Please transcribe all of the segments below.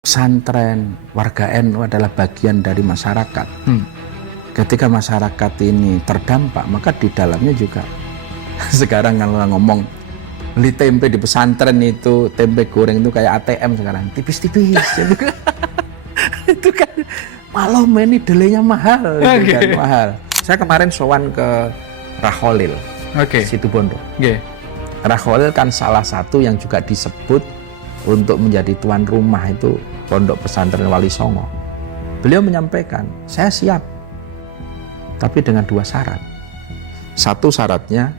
Pesantren warga NU adalah bagian dari masyarakat. Ketika masyarakat ini terdampak, maka di dalamnya juga sekarang kalau ngomong beli tempe di pesantren itu, tempe goreng itu kayak ATM sekarang, tipis-tipis. Itu kan malah ini delenya mahal, gitu kan, mahal. Saya kemarin sowan ke Rakholil, Situbondo. Rakholil kan salah satu yang juga disebut untuk menjadi tuan rumah itu Pondok Pesantren Wali Songo. Beliau menyampaikan, saya siap, tapi dengan 2 syarat. Satu syaratnya,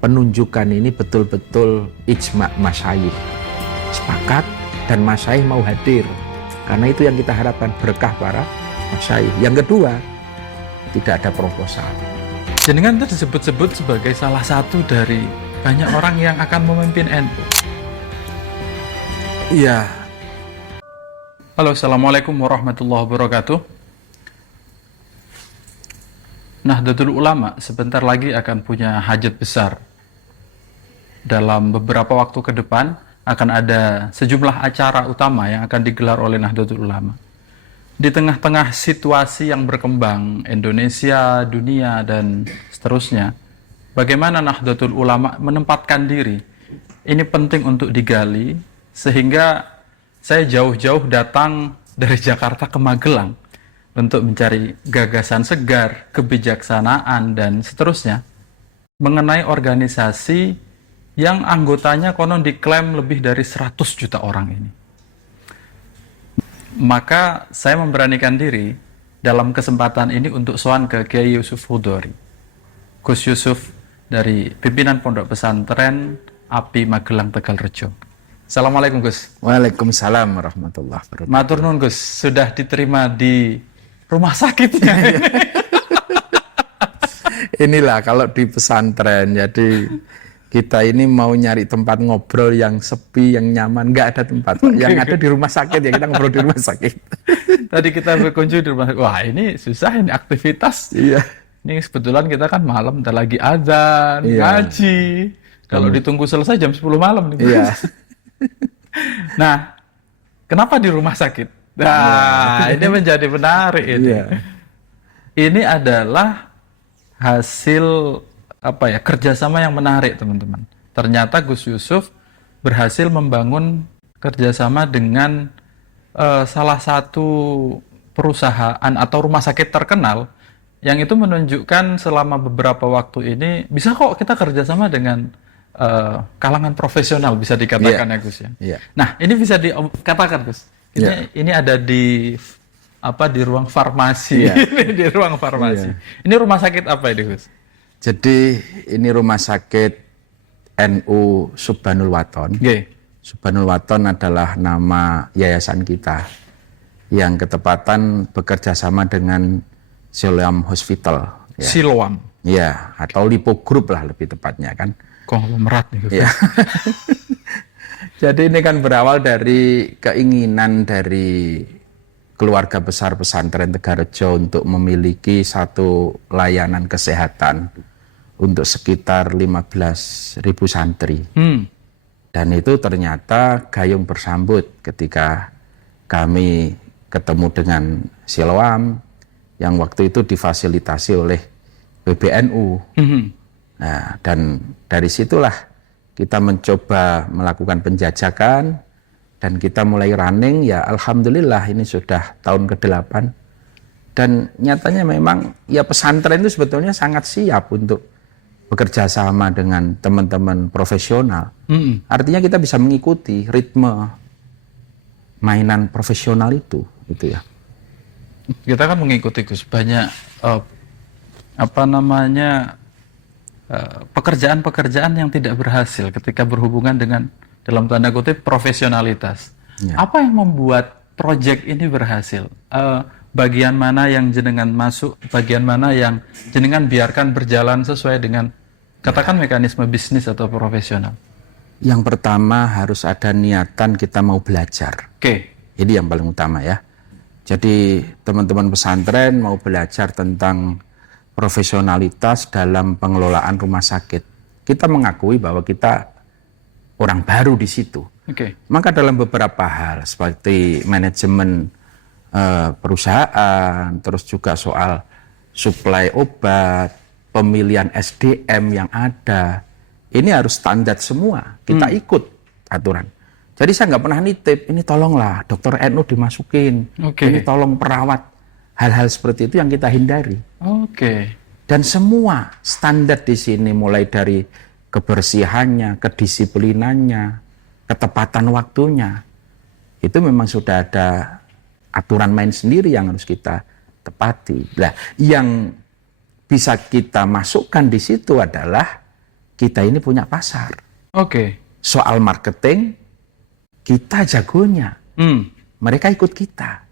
penunjukan ini betul-betul ijma' masyayikh, sepakat dan masyayikh mau hadir, karena itu yang kita harapkan, berkah para masyayikh. Yang kedua, tidak ada proposal. Jenengan itu disebut-sebut sebagai salah satu dari banyak orang yang akan memimpin NU. Iya. Halo, assalamualaikum warahmatullahi wabarakatuh. Nahdlatul Ulama sebentar lagi akan punya hajat besar. Dalam beberapa waktu ke depan akan ada sejumlah acara utama yang akan digelar oleh Nahdlatul Ulama. Di tengah-tengah situasi yang berkembang, Indonesia, dunia, dan seterusnya, bagaimana Nahdlatul Ulama menempatkan diri? Ini penting untuk digali, sehingga saya jauh-jauh datang dari Jakarta ke Magelang untuk mencari gagasan segar, kebijaksanaan, dan seterusnya mengenai organisasi yang anggotanya konon diklaim lebih dari 100 juta orang ini. Maka saya memberanikan diri dalam kesempatan ini untuk sowan ke Kiai Yusuf Hudori, Gus Yusuf dari pimpinan Pondok Pesantren API Magelang Tegalrejo. Assalamualaikum Gus. Waalaikumsalam warahmatullahi wabarakatuh. Matur nuwun Gus, sudah diterima di rumah sakitnya. Inilah kalau di pesantren, jadi kita ini mau nyari tempat ngobrol yang sepi, yang nyaman, nggak ada tempat. Yang ada di rumah sakit, ya kita ngobrol di rumah sakit. Tadi kita berkunjung di rumah sakit, wah ini susah ini aktivitas. Iya. Ini kebetulan kita kan malam, bentar lagi azan, ngaji. Kalau ditunggu selesai jam 10 malam nih. Iya. Nah, kenapa di rumah sakit? Nah, ini menjadi menarik ini. Ini adalah hasil kerjasama yang menarik, teman-teman. Ternyata Gus Yusuf berhasil membangun kerjasama dengan salah satu perusahaan atau rumah sakit terkenal, yang itu menunjukkan selama beberapa waktu ini bisa kok kita kerjasama dengan kalangan profesional, bisa dikatakan ya Gus ya. Nah, ini bisa dikatakan Gus. Ini ada di ruang farmasi. Di ruang farmasi. Ini rumah sakit apa ini Gus? Jadi ini rumah sakit NU Subhanul Waton. Subhanul Waton adalah nama yayasan kita yang ketepatan bekerja sama dengan Siloam Hospital. Siloam. Ya, atau Lipo Group lah lebih tepatnya kan. Konglomerat nih Gus. Ya. Jadi ini kan berawal dari keinginan dari keluarga besar pesantren Tegalrejo untuk memiliki satu layanan kesehatan untuk sekitar 15.000 santri. Dan itu ternyata gayung bersambut ketika kami ketemu dengan Siloam yang waktu itu difasilitasi oleh PBNU. Nah, dan dari situlah kita mencoba melakukan penjajakan dan kita mulai running, ya alhamdulillah ini sudah tahun ke-8. Dan nyatanya memang ya pesantren itu sebetulnya sangat siap untuk bekerja sama dengan teman-teman profesional. Artinya kita bisa mengikuti ritme mainan profesional itu gitu ya. Kita kan mengikuti Gus banyak pekerjaan-pekerjaan yang tidak berhasil ketika berhubungan dengan, dalam tanda kutip, profesionalitas. Apa yang membuat proyek ini berhasil? Bagian mana yang jenengan masuk, bagian mana yang jenengan biarkan berjalan sesuai dengan, katakan, mekanisme bisnis atau profesional? Yang pertama harus ada niatan kita mau belajar. Ini yang paling utama ya. Jadi teman-teman pesantren mau belajar tentang profesionalitas dalam pengelolaan rumah sakit. Kita mengakui bahwa kita orang baru di situ. Oke. Maka dalam beberapa hal seperti manajemen perusahaan, terus juga soal suplai obat, pemilihan SDM yang ada, ini harus standar semua. Kita ikut aturan. Jadi saya nggak pernah nitip, ini tolonglah dokter NU dimasukin, ini tolong perawat. Hal-hal seperti itu yang kita hindari. Dan semua standar di sini mulai dari kebersihannya, kedisiplinannya, ketepatan waktunya, itu memang sudah ada aturan main sendiri yang harus kita tepati. Nah, yang bisa kita masukkan di situ adalah kita ini punya pasar. Soal marketing, kita jagonya. Mereka ikut kita.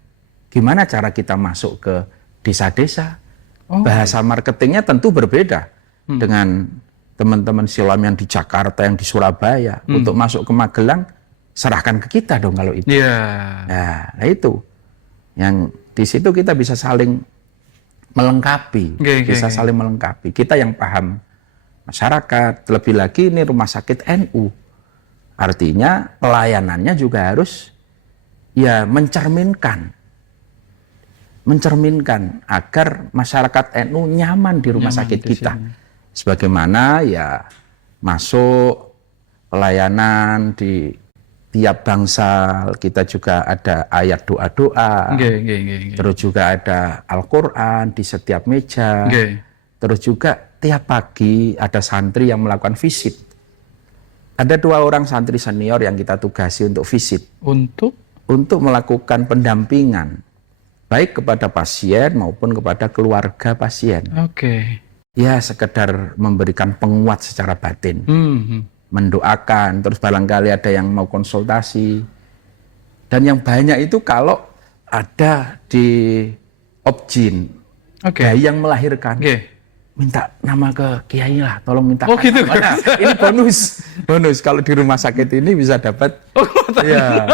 Gimana cara kita masuk ke desa-desa? Bahasa marketingnya tentu berbeda dengan teman-teman silam yang di Jakarta, yang di Surabaya. Untuk masuk ke Magelang, serahkan ke kita dong kalau itu. Nah itu. Yang di situ kita bisa saling melengkapi. Saling melengkapi. Kita yang paham masyarakat, lebih lagi ini rumah sakit NU. Artinya pelayanannya juga harus ya mencerminkan agar masyarakat NU nyaman di rumah sakit kita. Sebagaimana ya masuk pelayanan di tiap bangsal, kita juga ada ayat doa-doa, terus juga ada Al-Quran di setiap meja, terus juga tiap pagi ada santri yang melakukan visit. Ada 2 orang santri senior yang kita tugasi untuk visit. Untuk melakukan pendampingan, baik kepada pasien maupun kepada keluarga pasien. Ya, sekedar memberikan penguat secara batin. Mendoakan, terus barangkali ada yang mau konsultasi. Dan yang banyak itu kalau ada di Opjin, bayi yang melahirkan, minta nama ke kiai lah, tolong minta gitu. Nah, ini bonus kalau di rumah sakit ini bisa dapat. Ya,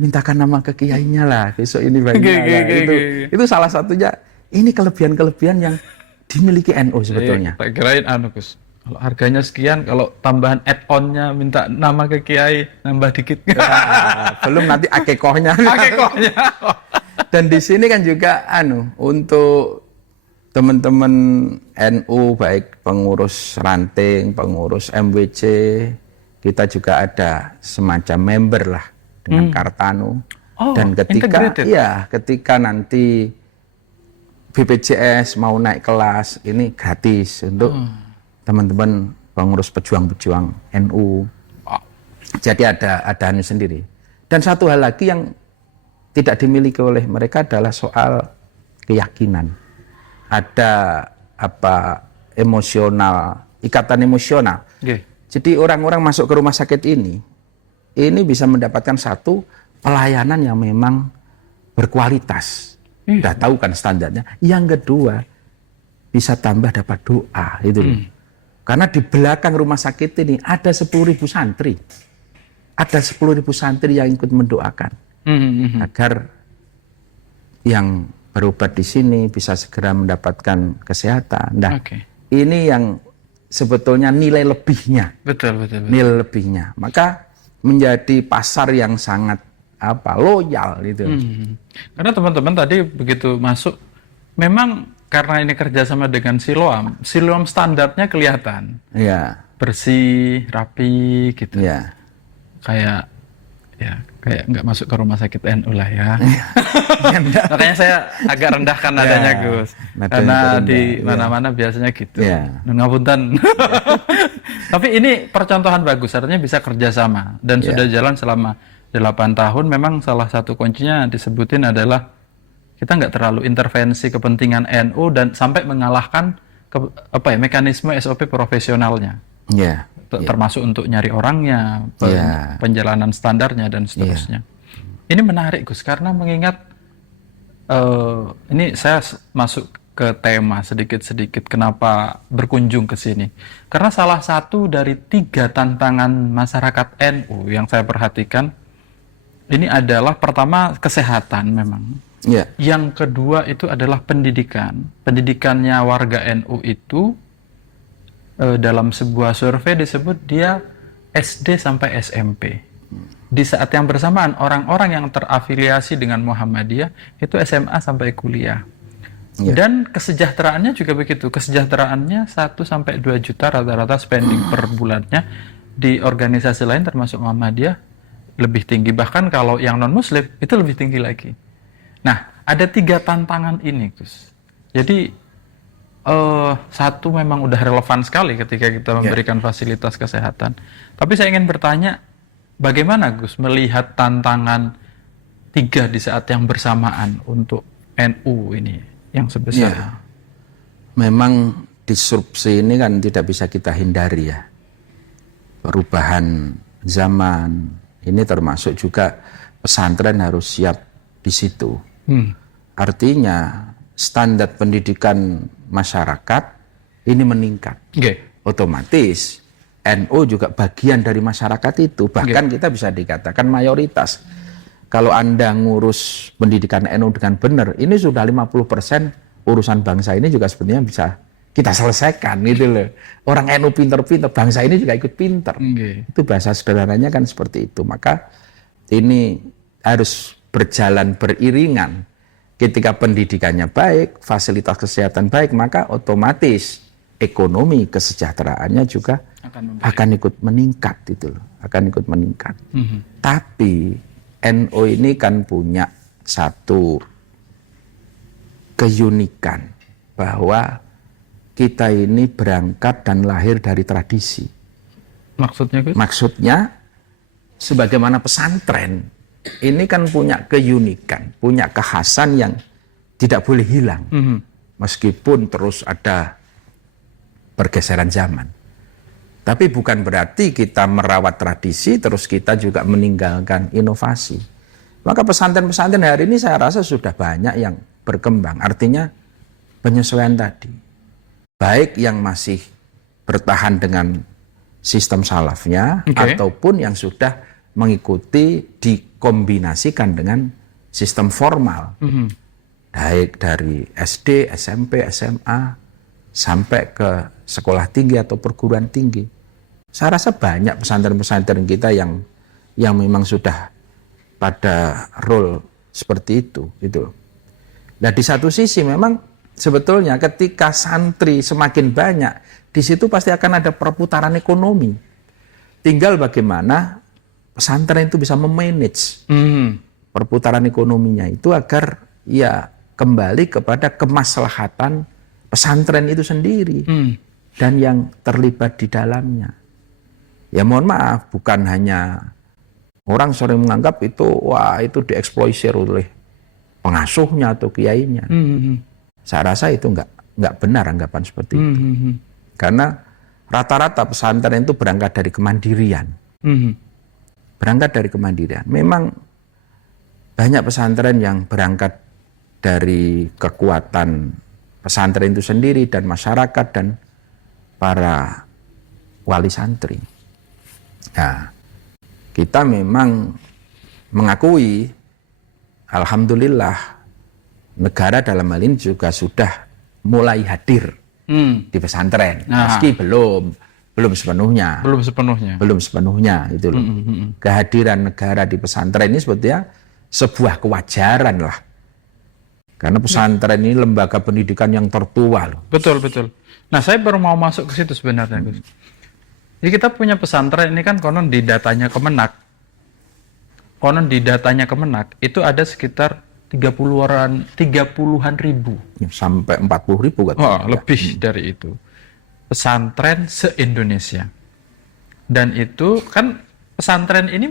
mintakan nama ke kiainya lah, besok ini bayinya. Itu salah satunya. Ini kelebihan-kelebihan yang dimiliki NU sebetulnya. Tak kirain Gus. Kalau harganya sekian, kalau tambahan add-on-nya minta nama ke kiai, nambah dikit. Belum nanti akekohnya. Dan di sini kan juga untuk teman-teman NU, baik pengurus ranting, pengurus MWC, kita juga ada semacam member lah dengan Kartanu. Dan ketika nanti BPJS mau naik kelas, ini gratis untuk teman-teman pengurus pejuang-pejuang NU. Jadi ada anu sendiri. Dan satu hal lagi yang tidak dimiliki oleh mereka adalah soal keyakinan. Ada ikatan emosional. Jadi orang-orang masuk ke rumah sakit ini bisa mendapatkan satu pelayanan yang memang berkualitas. Udah tahu kan standarnya. Yang kedua, bisa tambah dapat doa itu. Karena di belakang rumah sakit ini ada 10.000 santri. Ada 10.000 santri yang ikut mendoakan agar yang berobat di sini bisa segera mendapatkan kesehatan. Nah, ini yang sebetulnya nilai lebihnya. Betul. Nilai lebihnya. Maka menjadi pasar yang sangat loyal gitu. Karena teman-teman tadi begitu masuk, memang karena ini kerjasama dengan Siloam standarnya kelihatan. Bersih, rapi gitu. Kayak nggak masuk ke rumah sakit NU lah ya. Makanya saya agak rendahkan nadanya Gus. Karena di mana-mana biasanya gitu. Ngapunten. Tapi ini percontohan bagus, artinya bisa kerjasama. Dan sudah jalan selama 8 tahun. Memang salah satu kuncinya disebutin adalah kita nggak terlalu intervensi kepentingan NU dan sampai mengalahkan mekanisme SOP profesionalnya. Termasuk untuk nyari orangnya, penjalanan standarnya dan seterusnya. Ini menarik Gus, karena mengingat ini saya masuk ke tema sedikit-sedikit kenapa berkunjung ke sini. Karena salah satu dari 3 tantangan masyarakat NU yang saya perhatikan ini adalah pertama kesehatan memang. Yang kedua itu adalah pendidikan. Pendidikannya warga NU itu dalam sebuah survei disebut dia SD sampai SMP. di saat yang bersamaan orang-orang yang terafiliasi dengan Muhammadiyah itu SMA sampai kuliah. Ya. Dan kesejahteraannya juga begitu. Kesejahteraannya 1 sampai 2 juta rata-rata spending per bulannya. Di organisasi lain termasuk Muhammadiyah lebih tinggi. Bahkan kalau yang non-muslim itu lebih tinggi lagi. Nah, ada 3 tantangan ini, Gus. Jadi satu memang udah relevan sekali ketika kita memberikan fasilitas kesehatan. Tapi saya ingin bertanya, bagaimana Gus melihat tantangan 3 di saat yang bersamaan untuk NU ini yang sebesar? Ya. Memang disrupsi ini kan tidak bisa kita hindari ya. Perubahan zaman ini termasuk juga pesantren harus siap di situ. Artinya standar pendidikan masyarakat ini meningkat. Otomatis NU juga bagian dari masyarakat itu. Bahkan kita bisa dikatakan mayoritas. Kalau Anda ngurus pendidikan NU dengan benar, ini sudah 50% urusan bangsa ini juga sebenarnya bisa kita selesaikan gitu loh. Orang NU pinter-pinter, bangsa ini juga ikut pinter. Itu bahasa sederhananya kan seperti itu. Maka ini harus berjalan beriringan. Ketika pendidikannya baik, fasilitas kesehatan baik, maka otomatis ekonomi kesejahteraannya juga akan ikut meningkat gitu loh, akan ikut meningkat. Tapi NU ini kan punya satu keunikan bahwa kita ini berangkat dan lahir dari tradisi. Maksudnya, Gus? Maksudnya sebagaimana pesantren ini kan punya keunikan, punya kekhasan yang tidak boleh hilang. Meskipun terus ada pergeseran zaman. Tapi bukan berarti kita merawat tradisi, terus kita juga meninggalkan inovasi. Maka pesantren-pesantren hari ini saya rasa sudah banyak yang berkembang. Artinya penyesuaian tadi. Baik yang masih bertahan dengan sistem salafnya, ataupun yang sudah mengikuti dikombinasikan dengan sistem formal. Baik dari SD, SMP, SMA, sampai ke sekolah tinggi atau perguruan tinggi. Saya rasa banyak pesantren-pesantren kita yang memang sudah pada role seperti itu. Gitu. Nah di satu sisi memang sebetulnya ketika santri semakin banyak, di situ pasti akan ada perputaran ekonomi. Tinggal bagaimana pesantren itu bisa memanage perputaran ekonominya itu agar ya kembali kepada kemaslahatan pesantren itu sendiri dan yang terlibat di dalamnya. Ya mohon maaf, bukan hanya orang sering menganggap itu wah itu dieksploisir oleh pengasuhnya atau kiainya. Saya rasa itu nggak benar anggapan seperti itu. Karena rata-rata pesantren itu berangkat dari kemandirian. Berangkat dari kemandirian. Memang banyak pesantren yang berangkat dari kekuatan pesantren itu sendiri dan masyarakat dan para wali santri. Nah, kita memang mengakui, alhamdulillah, negara dalam hal ini juga sudah mulai hadir di pesantren, meski belum sepenuhnya. Belum sepenuhnya itu loh. Kehadiran negara di pesantren ini sebetulnya sebuah kewajaran lah. Karena pesantren ini lembaga pendidikan yang tertua loh. Betul. Nah, saya baru mau masuk ke situ sebenarnya, Gus. Jadi kita punya pesantren ini kan konon di datanya Kemenak. Itu ada sekitar 30-an ribu. Sampai 40 ribu katanya. Lebih dari itu. Pesantren se-Indonesia. Dan itu kan pesantren ini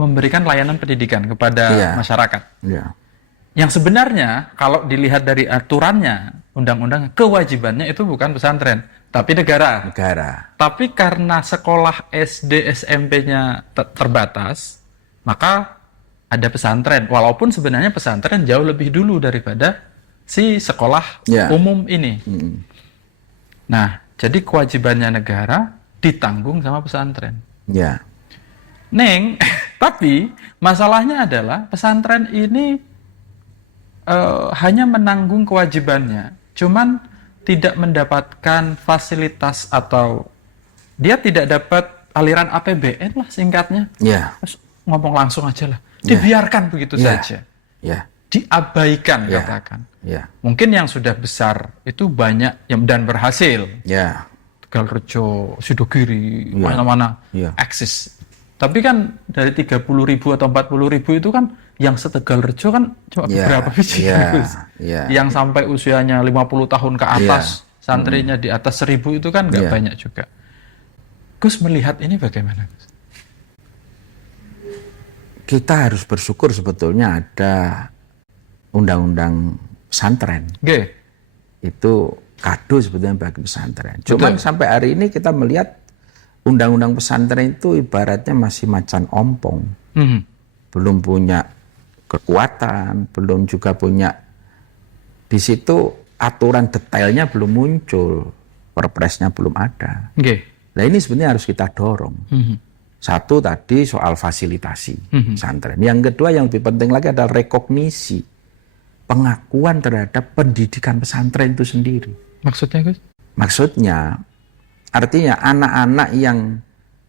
memberikan layanan pendidikan kepada masyarakat. Yang sebenarnya kalau dilihat dari aturannya, undang-undang, kewajibannya itu bukan pesantren, tapi negara. Tapi karena sekolah SD SMP-nya terbatas, maka ada pesantren. Walaupun sebenarnya pesantren jauh lebih dulu daripada si sekolah umum ini. Nah, jadi kewajibannya negara ditanggung sama pesantren. Tapi masalahnya adalah pesantren ini hanya menanggung kewajibannya, cuman tidak mendapatkan fasilitas atau dia tidak dapat aliran APBN lah singkatnya. Ya. Terus ngomong langsung aja lah. Dibiarkan begitu saja. Ya. Diabaikan katakan. Ya. Mungkin yang sudah besar itu banyak yang dan berhasil. Ya. Tegalrejo, Sidogiri, mana-mana eksis. Tapi kan dari 30.000 atau 40.000 itu kan yang setegalrejo kan cuma beberapa biji. Yang sampai usianya 50 tahun ke atas, santrinya di atas 1.000 itu kan nggak banyak juga. Gus melihat ini bagaimana, Gus? Kita harus bersyukur sebetulnya ada undang-undang pesantren. Itu kado sebetulnya bagi pesantren. Cuman sampai hari ini kita melihat undang-undang pesantren itu ibaratnya masih macan ompong. Belum punya kekuatan, belum juga punya di situ aturan detailnya belum muncul, perpresnya belum ada. Nah ini sebenarnya harus kita dorong. Satu tadi soal fasilitasi pesantren. Yang kedua yang lebih penting lagi adalah rekognisi, pengakuan terhadap pendidikan pesantren itu sendiri. Maksudnya, Gus? Maksudnya, artinya anak-anak yang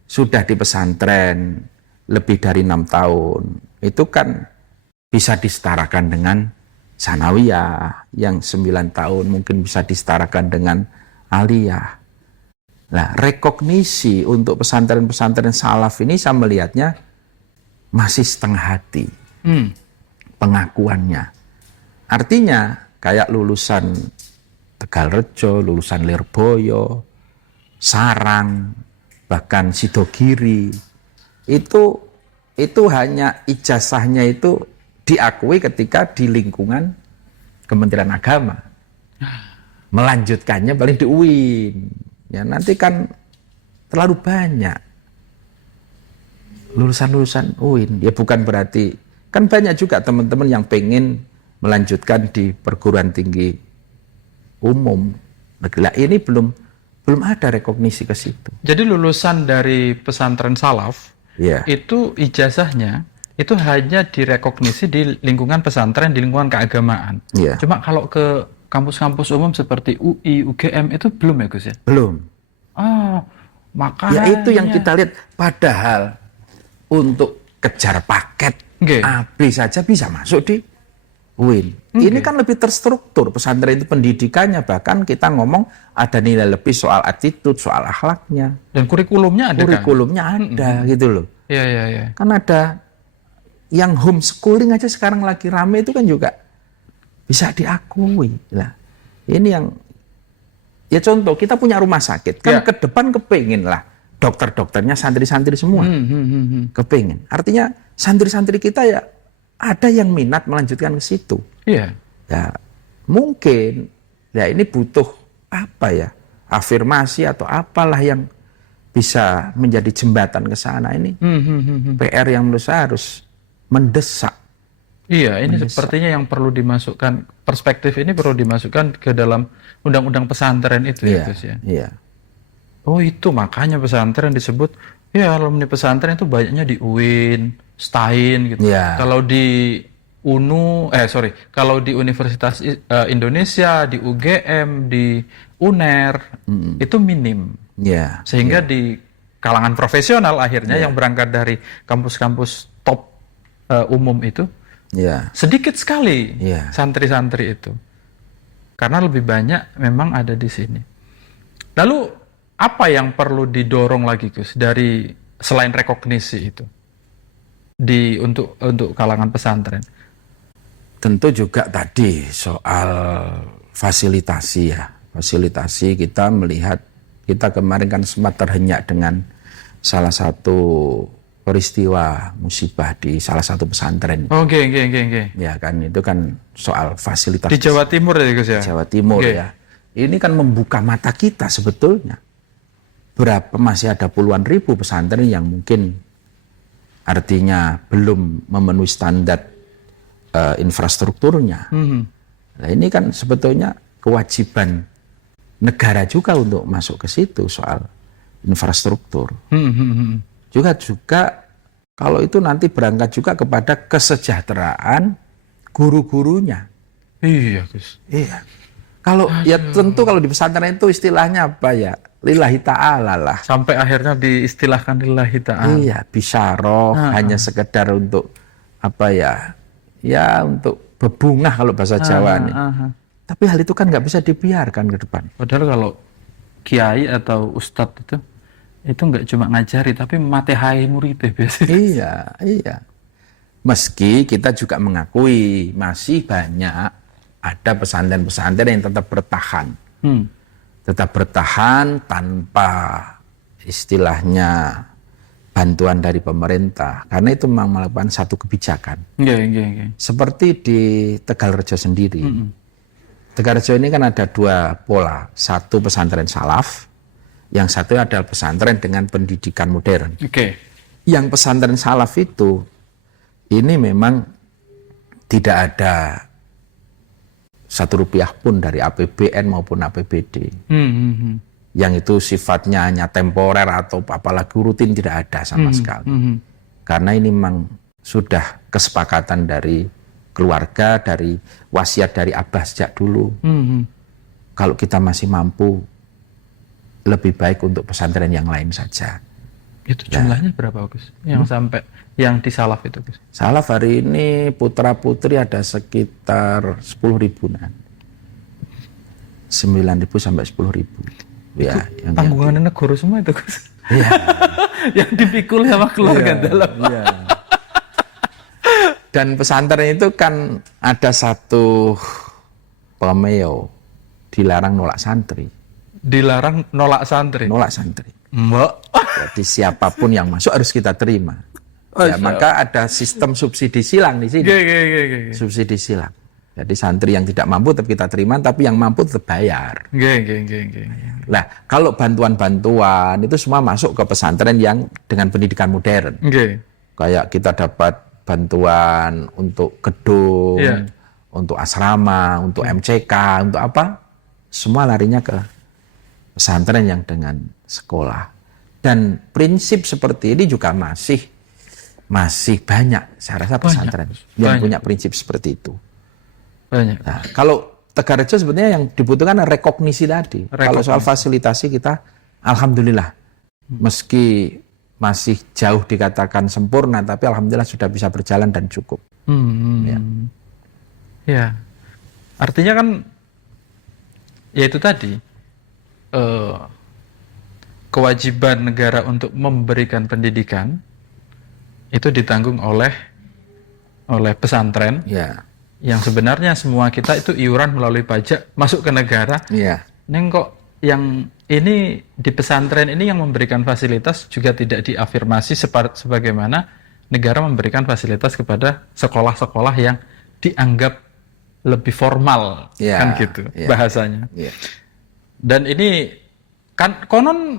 sudah di pesantren lebih dari 6 tahun, itu kan bisa disetarakan dengan sanawiyah, yang 9 tahun mungkin bisa disetarakan dengan aliyah. Nah, rekognisi untuk pesantren-pesantren salaf ini saya melihatnya masih setengah hati pengakuannya. Artinya kayak lulusan Tegalrejo, lulusan Lirboyo, Sarang, bahkan Sidogiri, itu hanya ijazahnya itu diakui ketika di lingkungan Kementerian Agama. Melanjutkannya paling di UIN. Ya nanti kan terlalu banyak lulusan-lulusan UIN. Ya bukan berarti, kan banyak juga teman-teman yang pengen melanjutkan di perguruan tinggi umum. Nah, ini belum ada rekognisi ke situ. Jadi lulusan dari pesantren salaf, itu ijazahnya itu hanya direkognisi di lingkungan pesantren, di lingkungan keagamaan. Cuma kalau ke kampus-kampus umum seperti UI, UGM itu belum ya, Gus ya? Belum. Makanya. Ya itu yang kita lihat. Padahal untuk kejar paket AB saja bisa masuk di UIN. Ini kan lebih terstruktur pesantren itu pendidikannya, bahkan kita ngomong ada nilai lebih soal attitude, soal akhlaknya. Dan kurikulumnya ada. Kurikulumnya ada gitu loh. Iya. Kan ada yang homeschooling aja sekarang lagi rame itu kan juga bisa diakui. Nah, ini yang ya contoh kita punya rumah sakit kan ke depan kepingin lah dokter-dokternya santri-santri semua. Kepingin. Artinya santri-santri kita ya ada yang minat melanjutkan ke situ. Ya mungkin ya ini butuh apa ya, afirmasi atau apalah yang bisa menjadi jembatan ke sana. Ini PR yang menurut saya harus mendesak. Iya, ini sepertinya yang perlu dimasukkan, perspektif ini perlu dimasukkan ke dalam undang-undang pesantren itu ya, Gus ya. Oh itu makanya pesantren disebut ya alumni pesantren itu banyaknya di UIN, STAIN gitu. Kalau di kalau di Universitas Indonesia, di UGM, di UNER itu minim. Sehingga di kalangan profesional akhirnya yang berangkat dari kampus-kampus top umum itu sedikit sekali santri-santri itu. Karena lebih banyak memang ada di sini. Lalu apa yang perlu didorong lagi, Gus, dari selain rekognisi itu untuk kalangan pesantren? Tentu juga tadi soal fasilitasi ya. Fasilitasi kita melihat, kita kemarin kan sempat terhenyak dengan salah satu peristiwa musibah di salah satu pesantren. Ya kan, itu kan soal fasilitas. Di Jawa Timur ya, Gus ya? Jawa Timur ya. Ini kan membuka mata kita sebetulnya. Masih ada puluhan ribu pesantren yang mungkin artinya belum memenuhi standar infrastrukturnya. Nah ini kan sebetulnya kewajiban negara juga untuk masuk ke situ soal infrastruktur. Juga kalau itu nanti berangkat juga kepada kesejahteraan guru-gurunya. Iya, Gus. Iya. Kalau ya tentu kalau di pesantren itu istilahnya apa ya? Lillahi ta'ala lah. Sampai akhirnya diistilahkan lillahi ta'ala. Iya, bisyarah hanya sekedar untuk apa ya? Ya untuk bebungah kalau bahasa Jawa nih. Tapi hal itu kan nggak bisa dibiarkan ke depan. Padahal kalau kiai atau ustadz itu nggak cuma ngajari tapi matehai muridnya biasanya. Iya, iya. Meski kita juga mengakui masih banyak ada pesantren-pesantren yang tetap bertahan. Tetap bertahan tanpa istilahnya bantuan dari pemerintah. Karena itu memang melakukan satu kebijakan. Seperti di Tegalrejo sendiri. Tegalrejo ini kan ada dua pola. Satu pesantren salaf, yang satu adalah pesantren dengan pendidikan modern. Yang pesantren salaf itu, ini memang tidak ada Rp1 pun dari APBN maupun APBD. Yang itu sifatnya hanya temporer atau apalagi rutin tidak ada sama sekali. Karena ini memang sudah kesepakatan dari keluarga, dari wasiat dari Abah sejak dulu. Kalau kita masih mampu, lebih baik untuk pesantren yang lain saja. Itu jumlahnya berapa, Gus? Yang sampai yang di salaf itu, Gus? Salaf hari ini putra-putri ada sekitar 10 ribuan. 9.000 sampai 10.000. Ya, yang tanggungan negara semua itu, Gus. Iya. Yang dipikul sama keluarga dalam. Iya. Dan pesantren itu kan ada satu pemeo, dilarang nolak santri. Dilarang nolak santri. Nolak santri. Mbak. Jadi siapapun yang masuk harus kita terima. Ya, maka ada sistem subsidi silang di sini. Subsidi silang. Jadi santri yang tidak mampu tetap kita terima, tapi yang mampu tetap bayar. Nah, kalau bantuan-bantuan itu semua masuk ke pesantren yang dengan pendidikan modern. Kayak kita dapat bantuan untuk gedung, untuk asrama, untuk MCK, untuk apa? Semua larinya ke pesantren yang dengan sekolah. Dan prinsip seperti ini juga masih banyak, saya rasa pesantren yang punya prinsip seperti itu. Banyak. Nah, kalau Tegalrejo sebenarnya yang dibutuhkan rekognisi tadi. Kalau soal fasilitasi kita, alhamdulillah, meski masih jauh dikatakan sempurna, tapi alhamdulillah sudah bisa berjalan dan cukup. Ya, artinya kan, ya itu tadi, kewajiban negara untuk memberikan pendidikan itu ditanggung oleh pesantren. Yang sebenarnya semua kita itu iuran melalui pajak masuk ke negara. Neng kok yang ini di pesantren ini yang memberikan fasilitas juga tidak diafirmasi sebagaimana negara memberikan fasilitas kepada sekolah-sekolah yang dianggap lebih formal, kan gitu bahasanya. Dan ini kan konon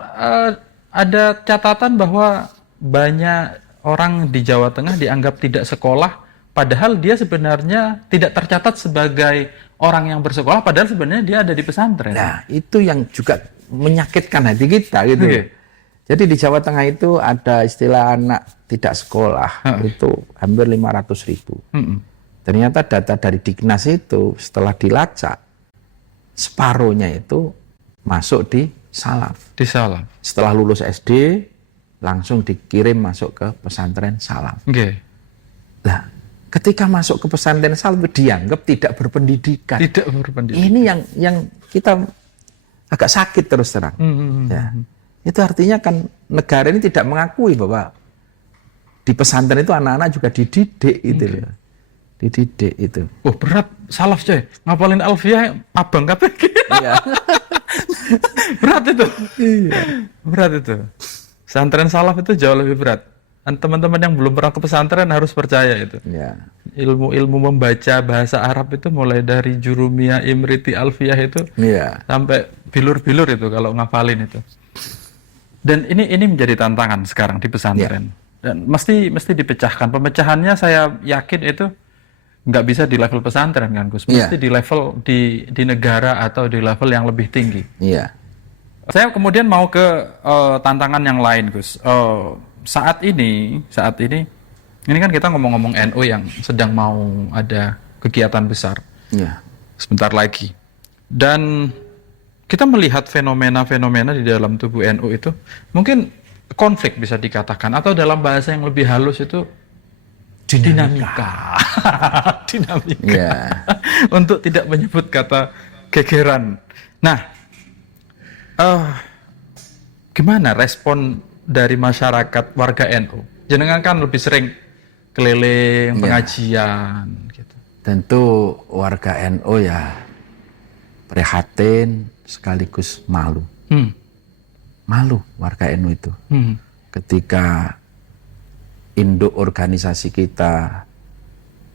ada catatan bahwa banyak orang di Jawa Tengah dianggap tidak sekolah, padahal dia sebenarnya tidak tercatat sebagai orang yang bersekolah, padahal sebenarnya dia ada di pesantren. Nah, itu yang juga menyakitkan hati kita gitu. Jadi di Jawa Tengah itu ada istilah anak tidak sekolah, itu hampir 500.000. Ternyata data dari Dignas itu setelah dilacak, separuhnya itu masuk di salaf. Di salaf. Setelah lulus SD, langsung dikirim masuk ke pesantren salaf. Nah, ketika masuk ke pesantren salaf dianggap tidak berpendidikan. Tidak berpendidikan. Ini yang kita agak sakit terus terang. Ya. Itu artinya kan negara ini tidak mengakui bahwa di pesantren itu anak-anak juga dididik gitu loh. Dididik itu. Oh, berat salaf coy. Ngapalin Alfiah abang KPG. Iya. Berat itu. Berat itu. Pesantren salaf itu jauh lebih berat. Dan teman-teman yang belum pernah ke pesantren harus percaya itu. Ilmu-ilmu membaca bahasa Arab itu mulai dari Jurumiyah, Imriti, Alfiyah itu sampai bilur-bilur itu kalau ngafalin itu. Dan ini menjadi tantangan sekarang di pesantren. Dan mesti dipecahkan. Pemecahannya saya yakin itu nggak bisa di level pesantren kan Gus. Mesti di level di negara atau di level yang lebih tinggi. Saya kemudian mau ke tantangan yang lain Gus. Saat ini kan kita ngomong-ngomong NU yang sedang mau ada kegiatan besar. Sebentar lagi. Dan kita melihat fenomena-fenomena di dalam tubuh NU itu mungkin konflik bisa dikatakan, atau dalam bahasa yang lebih halus itu dinamika. Dinamika. Ya. Untuk tidak menyebut kata gegeran. Nah, gimana respon dari masyarakat warga NU? Jenengan kan lebih sering keliling pengajian gitu. Tentu warga NU ya prihatin sekaligus malu. Malu warga NU itu. Ketika induk organisasi kita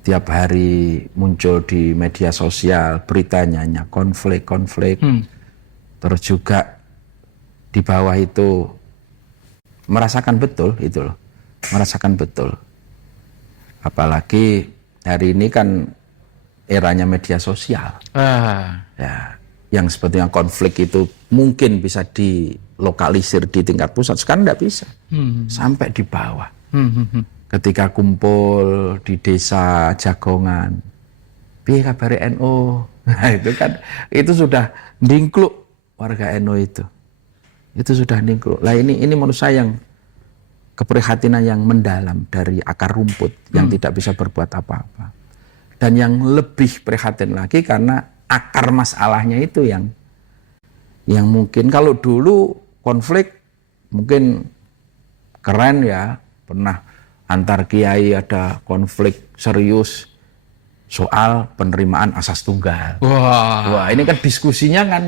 tiap hari muncul di media sosial, beritanya hanya konflik. Terus juga di bawah itu merasakan betul itu loh. Merasakan betul. Apalagi hari ini kan eranya media sosial. Ya, yang sebetulnya konflik itu mungkin bisa dilokalisir di tingkat pusat, sekarang tidak bisa. Sampai di bawah. Ketika kumpul di desa Jagongan, piye kabare NU? Nah, itu kan itu sudah ndingkluk warga NU itu. Itu sudah ndingkluk. Lah ini menurut saya yang keprihatinan yang mendalam dari akar rumput yang tidak bisa berbuat apa-apa. Dan yang lebih prihatin lagi karena akar masalahnya itu yang mungkin kalau dulu konflik mungkin keren ya, pernah antar kiai ada konflik serius soal penerimaan asas tunggal. Wah, ini kan diskusinya kan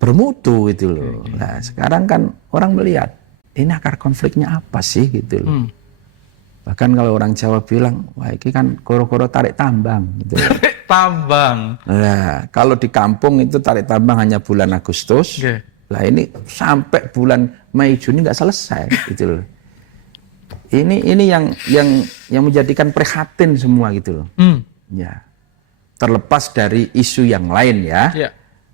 bermutu gitu loh. Nah, sekarang kan orang melihat ini akar konfliknya apa sih gitu loh. Bahkan kalau orang Jawa bilang, wah ini kan koro-koro tarik tambang gitu. Tarik tambang. Nah, kalau di kampung itu tarik tambang hanya bulan Agustus. Lah ini sampai bulan Mei Juni nggak selesai gitu loh. Ini yang menjadikan prihatin semua gitu loh. Ya. Terlepas dari isu yang lain ya.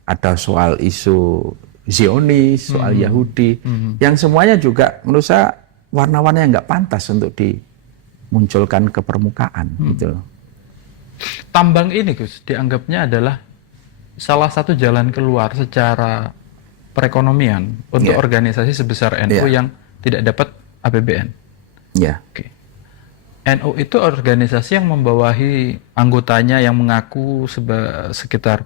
Ada soal isu Zionis, soal Yahudi, yang semuanya juga menurut saya warna-warna yang nggak pantas untuk dimunculkan ke permukaan gitu loh. Tambang ini Gus dianggapnya adalah salah satu jalan keluar secara perekonomian untuk organisasi sebesar NU yang tidak dapat APBN. NU itu organisasi yang membawahi anggotanya yang mengaku sekitar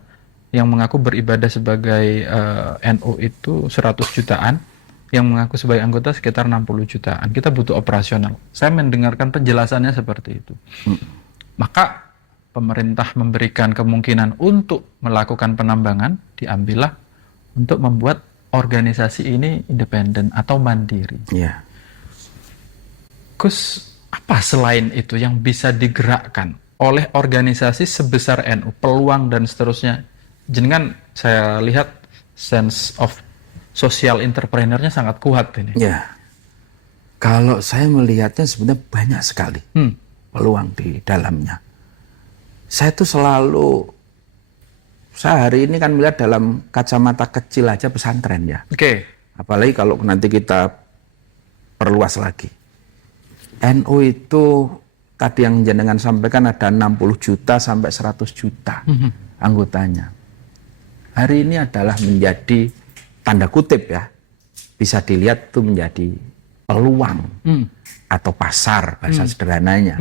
yang mengaku beribadah sebagai NU itu 100 jutaan, yang mengaku sebagai anggota sekitar 60 jutaan. Kita butuh operasional. Saya mendengarkan penjelasannya seperti itu. Maka pemerintah memberikan kemungkinan untuk melakukan penambangan, diambillah untuk membuat organisasi ini independen atau mandiri. Gus, apa selain itu yang bisa digerakkan oleh organisasi sebesar NU, peluang dan seterusnya? Jenengan saya lihat sense of social entrepreneur-nya sangat kuat ini. Kalau saya melihatnya sebenarnya banyak sekali peluang di dalamnya. Saya tuh selalu, saya hari ini kan melihat dalam kacamata kecil aja pesantren ya. Apalagi kalau nanti kita perluas lagi. NU itu tadi yang jenengan sampaikan ada 60 juta sampai 100 juta anggotanya. Hari ini adalah menjadi tanda kutip ya, bisa dilihat itu menjadi peluang atau pasar bahasa sederhananya.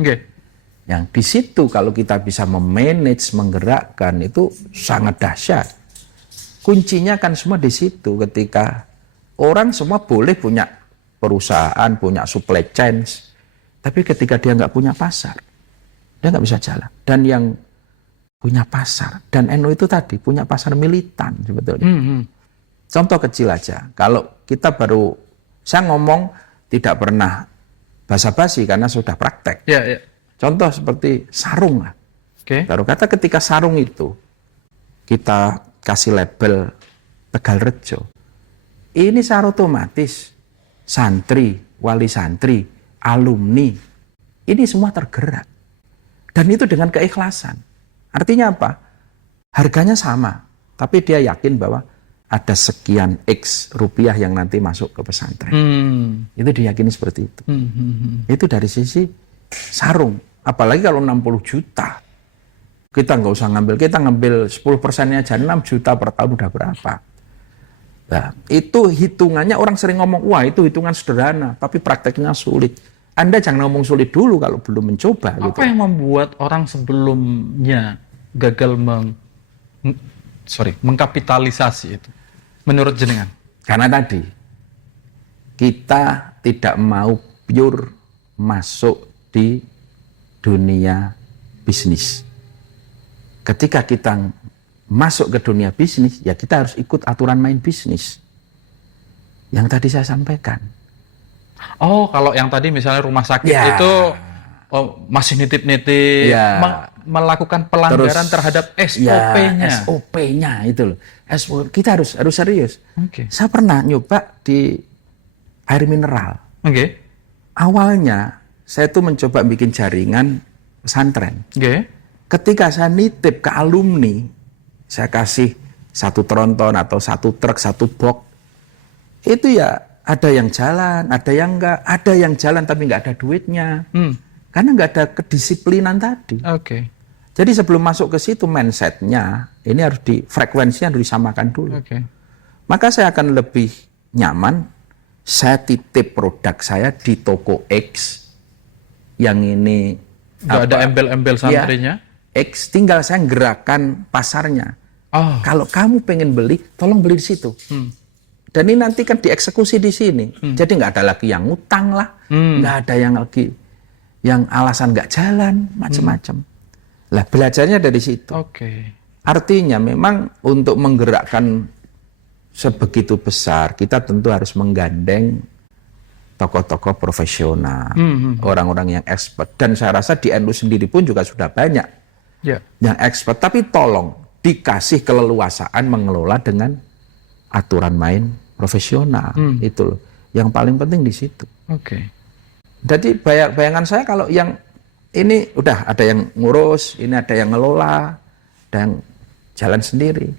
Yang di situ kalau kita bisa memanage, menggerakkan itu sangat dahsyat. Kuncinya kan semua di situ, ketika orang semua boleh punya perusahaan, punya supply chain, tapi ketika dia nggak punya pasar, dia nggak bisa jalan. Dan yang punya pasar, dan NU itu tadi punya pasar militan sebetulnya. Contoh kecil aja, kalau kita baru, saya ngomong tidak pernah basa-basi karena sudah praktek. Contoh seperti sarung lah. Baru kata ketika sarung itu kita kasih label Tegalrejo, ini secara otomatis santri, wali santri, alumni, ini semua tergerak. Dan itu dengan keikhlasan. Artinya apa? Harganya sama, tapi dia yakin bahwa ada sekian X rupiah yang nanti masuk ke pesantren. Itu diyakini seperti itu. Itu dari sisi sarung. Apalagi kalau 60 juta. Kita nggak usah ngambil, kita ngambil 10%-nya aja 6 juta per tahun udah berapa. Nah, itu hitungannya orang sering ngomong, wah itu hitungan sederhana, tapi prakteknya sulit. Anda jangan ngomong sulit dulu kalau belum mencoba. Apa yang membuat orang sebelumnya gagal mengkapitalisasi itu? Menurut jenengan? Karena tadi, kita tidak mau pure masuk di dunia bisnis. Ketika kita masuk ke dunia bisnis, ya kita harus ikut aturan main bisnis. Yang tadi saya sampaikan. Oh, kalau yang tadi misalnya rumah sakit Ya. itu masih nitip-nitip, Ya. melakukan pelanggaran terhadap SOP-nya. Ya, SOP-nya itu loh. Kita harus serius. Oke. Saya pernah nyoba di air mineral. Oke. Awalnya saya tuh mencoba bikin jaringan pesantren. Oke. Ketika saya nitip ke alumni, saya kasih 1 tronton atau 1 truk, 1 box. Itu ya ada yang jalan, ada yang enggak, ada yang jalan tapi enggak ada duitnya. Karena enggak ada kedisiplinan tadi. Oke. Jadi sebelum masuk ke situ mindsetnya, ini harus frekuensinya harus disamakan dulu. Oke. Maka saya akan lebih nyaman, saya titip produk saya di toko X, yang ini Nggak ada embel-embel santrinya? X, tinggal saya gerakan pasarnya. Oh. Kalau kamu pengen beli, tolong beli di situ. Dan ini nanti kan dieksekusi di sini. Jadi nggak ada lagi yang ngutang lah, nggak ada yang lagi yang alasan nggak jalan, macam-macam. Lah belajarnya dari situ. Oke. Artinya memang untuk menggerakkan sebegitu besar, kita tentu harus menggandeng tokoh-tokoh profesional, orang-orang yang expert. Dan saya rasa di NU sendiri pun juga sudah banyak Ya. yang expert. Tapi tolong dikasih keleluasaan mengelola dengan aturan main profesional. Itu loh. Yang paling penting di situ. Oke. Jadi bayangan saya kalau yang ini udah ada yang ngurus, ini ada yang ngelola, dan jalan sendiri.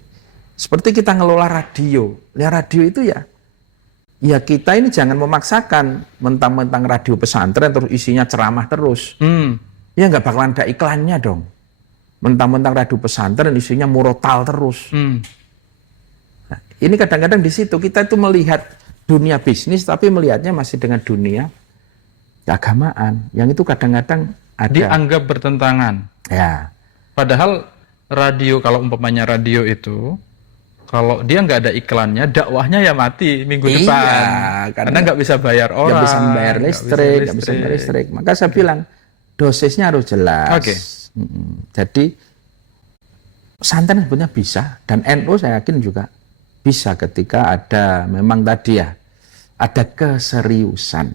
Seperti kita ngelola radio. Ya radio itu ya kita ini jangan memaksakan mentang-mentang radio pesantren terus isinya ceramah terus. Ya nggak bakalan ada iklannya dong. Mentang-mentang radio pesantren isinya murotal terus. Nah, ini kadang-kadang di situ kita itu melihat dunia bisnis tapi melihatnya masih dengan dunia keagamaan. Yang itu kadang-kadang ada. Dianggap bertentangan. Ya. Padahal radio, kalau umpamanya radio itu, kalau dia nggak ada iklannya, dakwahnya ya mati minggu depan. Karena nggak bisa bayar orang. Nggak bisa bayar listrik, nggak bisa bayar listrik. Maka saya bilang, dosisnya harus jelas. Oke. Jadi, pesantren sebetulnya bisa. Dan NU saya yakin juga bisa ketika ada, memang tadi ya, ada keseriusan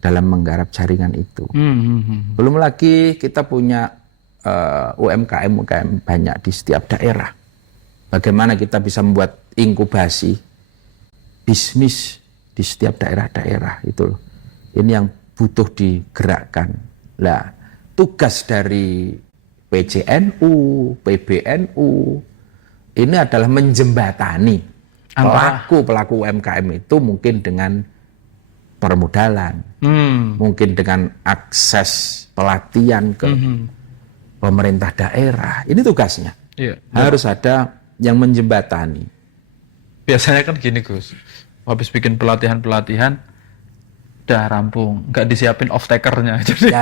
dalam menggarap jaringan itu. Belum lagi kita punya UMKM banyak di setiap daerah. Bagaimana kita bisa membuat inkubasi bisnis di setiap daerah-daerah itu loh. Ini yang butuh digerakkan. Lah, tugas dari PJNU, PBNU ini adalah menjembatani pelaku UMKM itu mungkin dengan permodalan, mungkin dengan akses pelatihan ke pemerintah daerah. Ini tugasnya. Iya. Harus ada yang menjembatani. Biasanya kan gini Gus, habis bikin pelatihan, udah rampung, nggak disiapin off-takernya. Jadi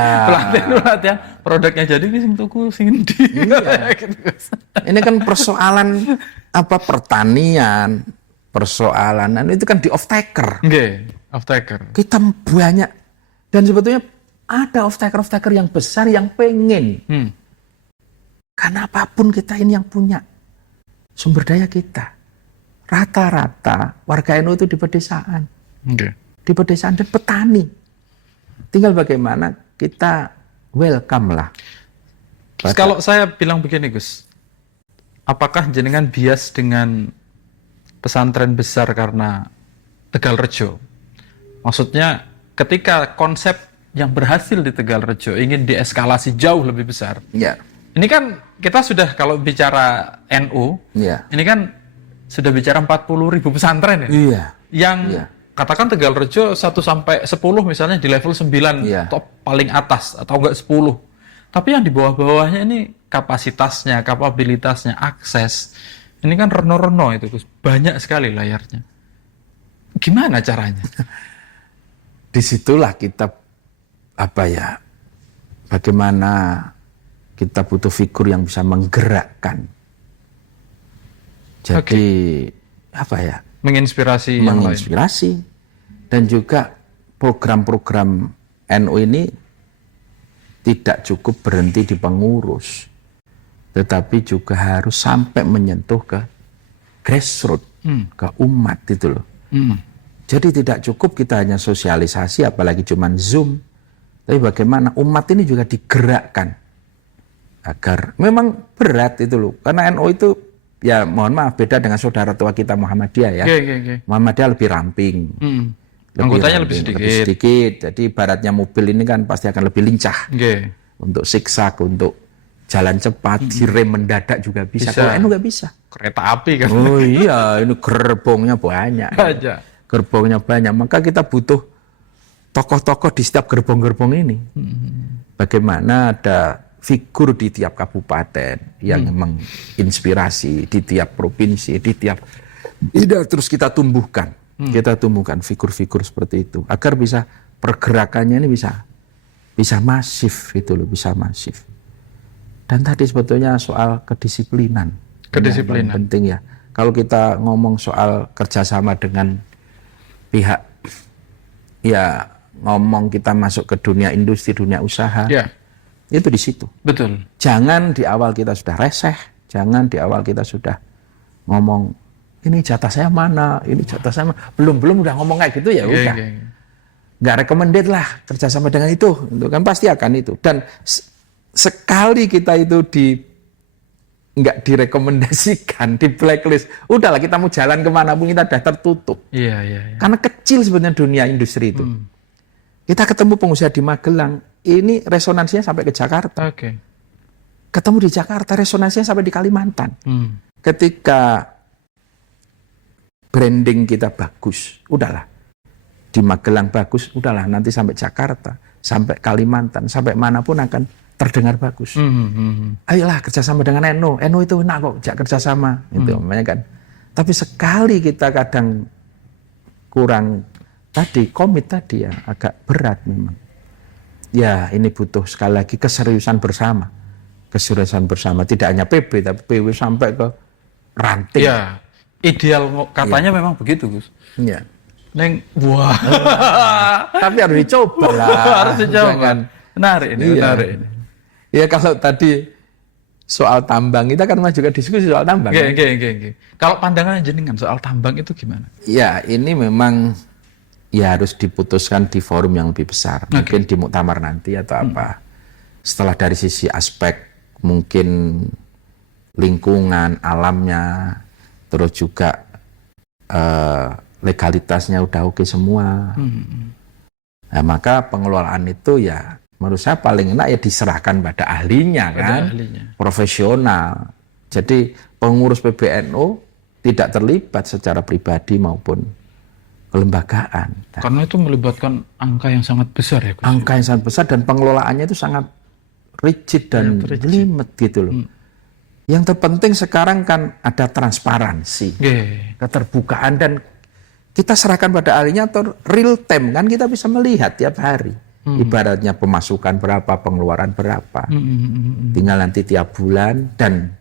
pelatihan, produknya jadi ini sing tuku sing ndi. Iya. Gitu, Gus. Ini kan persoalan pertanian, persoalan itu kan di off-taker. Nggih, off-taker. Kita banyak, dan sebetulnya ada off-taker yang besar yang pengen. Karena apapun kita ini yang punya sumber daya kita. Rata-rata warga NU itu di pedesaan. Di pedesaan dan petani. Tinggal bagaimana kita welcome lah. Kalau saya bilang begini Gus, apakah jenengan bias dengan pesantren besar karena Tegalrejo? Maksudnya ketika konsep yang berhasil di Tegalrejo ingin dieskalasi jauh lebih besar. Ya. Ini kan kita sudah kalau bicara NU, ini kan sudah bicara 40.000 pesantren ya. Iya. Yang katakan Tegalrejo 1 sampai 10 misalnya di level 9 top paling atas atau enggak 10. Tapi yang di bawah-bawahnya ini kapasitasnya, kapabilitasnya, akses. Ini kan reno-reno itu, Gus. Banyak sekali layarnya. Gimana caranya? Disitulah kita bagaimana kita butuh figur yang bisa menggerakkan. Jadi menginspirasi yang lain. Dan juga program-program NU ini tidak cukup berhenti di pengurus, tetapi juga harus sampai menyentuh ke grassroots, ke umat itu loh. Jadi tidak cukup kita hanya sosialisasi, apalagi cuman Zoom, tapi bagaimana umat ini juga digerakkan agar memang berat itu loh, karena NU itu ya mohon maaf beda dengan saudara tua kita Muhammadiyah ya. Muhammadiyah lebih ramping. Anggotanya lebih sedikit. Jadi ibaratnya mobil ini kan pasti akan lebih lincah. Untuk siksak, untuk jalan cepat, direm mendadak juga bisa. Kalau NU nggak bisa. Kereta api kan. Oh iya, ini gerbongnya banyak. Gerbongnya banyak. Maka kita butuh tokoh-tokoh di setiap gerbong-gerbong ini. Bagaimana ada figur di tiap kabupaten yang menginspirasi, di tiap provinsi, di tiap terus kita tumbuhkan. Kita tumbuhkan figur-figur seperti itu agar bisa pergerakannya ini bisa masif gitu loh, bisa masif. Dan tadi sebetulnya soal kedisiplinan yang penting ya. Kalau kita ngomong soal kerjasama dengan pihak, ya ngomong kita masuk ke dunia industri, dunia usaha, itu di situ. Betul. Jangan di awal kita sudah reseh, jangan di awal kita sudah ngomong ini jatah saya mana, ini jatah saya mana. Belum udah ngomong kayak gitu ya udah. Nggak recommended lah kerjasama dengan itu kan pasti akan itu. Dan sekali kita itu nggak direkomendasikan, di blacklist, udahlah kita mau jalan kemana pun kita udah tertutup. Karena kecil sebenarnya dunia industri itu. Kita ketemu pengusaha di Magelang, ini resonansinya sampai ke Jakarta. Ketemu di Jakarta, resonansinya sampai di Kalimantan. Ketika branding kita bagus, udahlah. Di Magelang bagus, udahlah nanti sampai Jakarta, sampai Kalimantan, sampai manapun akan terdengar bagus. Ayolah kerjasama dengan NU itu enak kok, jak kerjasama, itu namanya kan. Tapi sekali kita kadang kurang komit tadi ya, agak berat memang. Ya ini butuh sekali lagi keseriusan bersama. Keseriusan bersama, tidak hanya PB, tapi PW sampai ke ranting. Ideal katanya memang begitu, Gus. Neng, wah. Tapi harus dicoba lah. Harus dicoba. Menarik ini. Ya kalau tadi soal tambang, kita kan juga diskusi soal tambang. Kalau pandangan jenengan soal tambang itu gimana? Ya ini memang ya harus diputuskan di forum yang lebih besar. Mungkin di muktamar nanti atau apa. Setelah dari sisi aspek mungkin lingkungan, alamnya, terus juga legalitasnya udah oke semua. Nah, maka pengelolaan itu ya menurut saya paling enak ya diserahkan pada ahlinya kan, profesional. Jadi pengurus PBNU tidak terlibat secara pribadi maupun kelembagaan. Karena itu melibatkan angka yang sangat besar ya, Gus. Angka yang sangat besar dan pengelolaannya itu sangat rigid dan jelimet gitu loh. Yang terpenting sekarang kan ada transparansi, keterbukaan, dan kita serahkan pada ahlinya atau real time kan kita bisa melihat tiap hari. Ibaratnya pemasukan berapa, pengeluaran berapa. Tinggal nanti tiap bulan, dan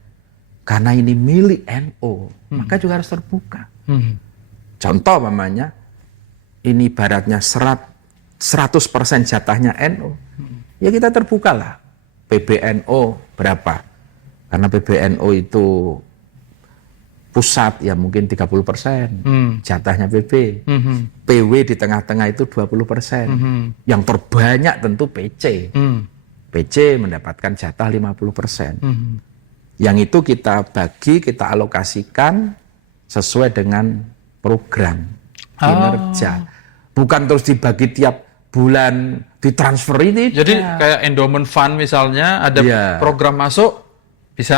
karena ini milik NU, maka juga harus terbuka. Contoh mamanya, ini ibaratnya 100% jatahnya NU. Ya kita terbukalah. PBNU berapa? Karena PBNU itu pusat ya mungkin 30% jatahnya PB. PW di tengah-tengah itu 20%. Yang terbanyak tentu PC. PC mendapatkan jatah 50%. Yang itu kita bagi, kita alokasikan sesuai dengan program kinerja. Bukan terus dibagi tiap bulan ditransfer ini. Jadi kayak endowment fund misalnya ada program masuk bisa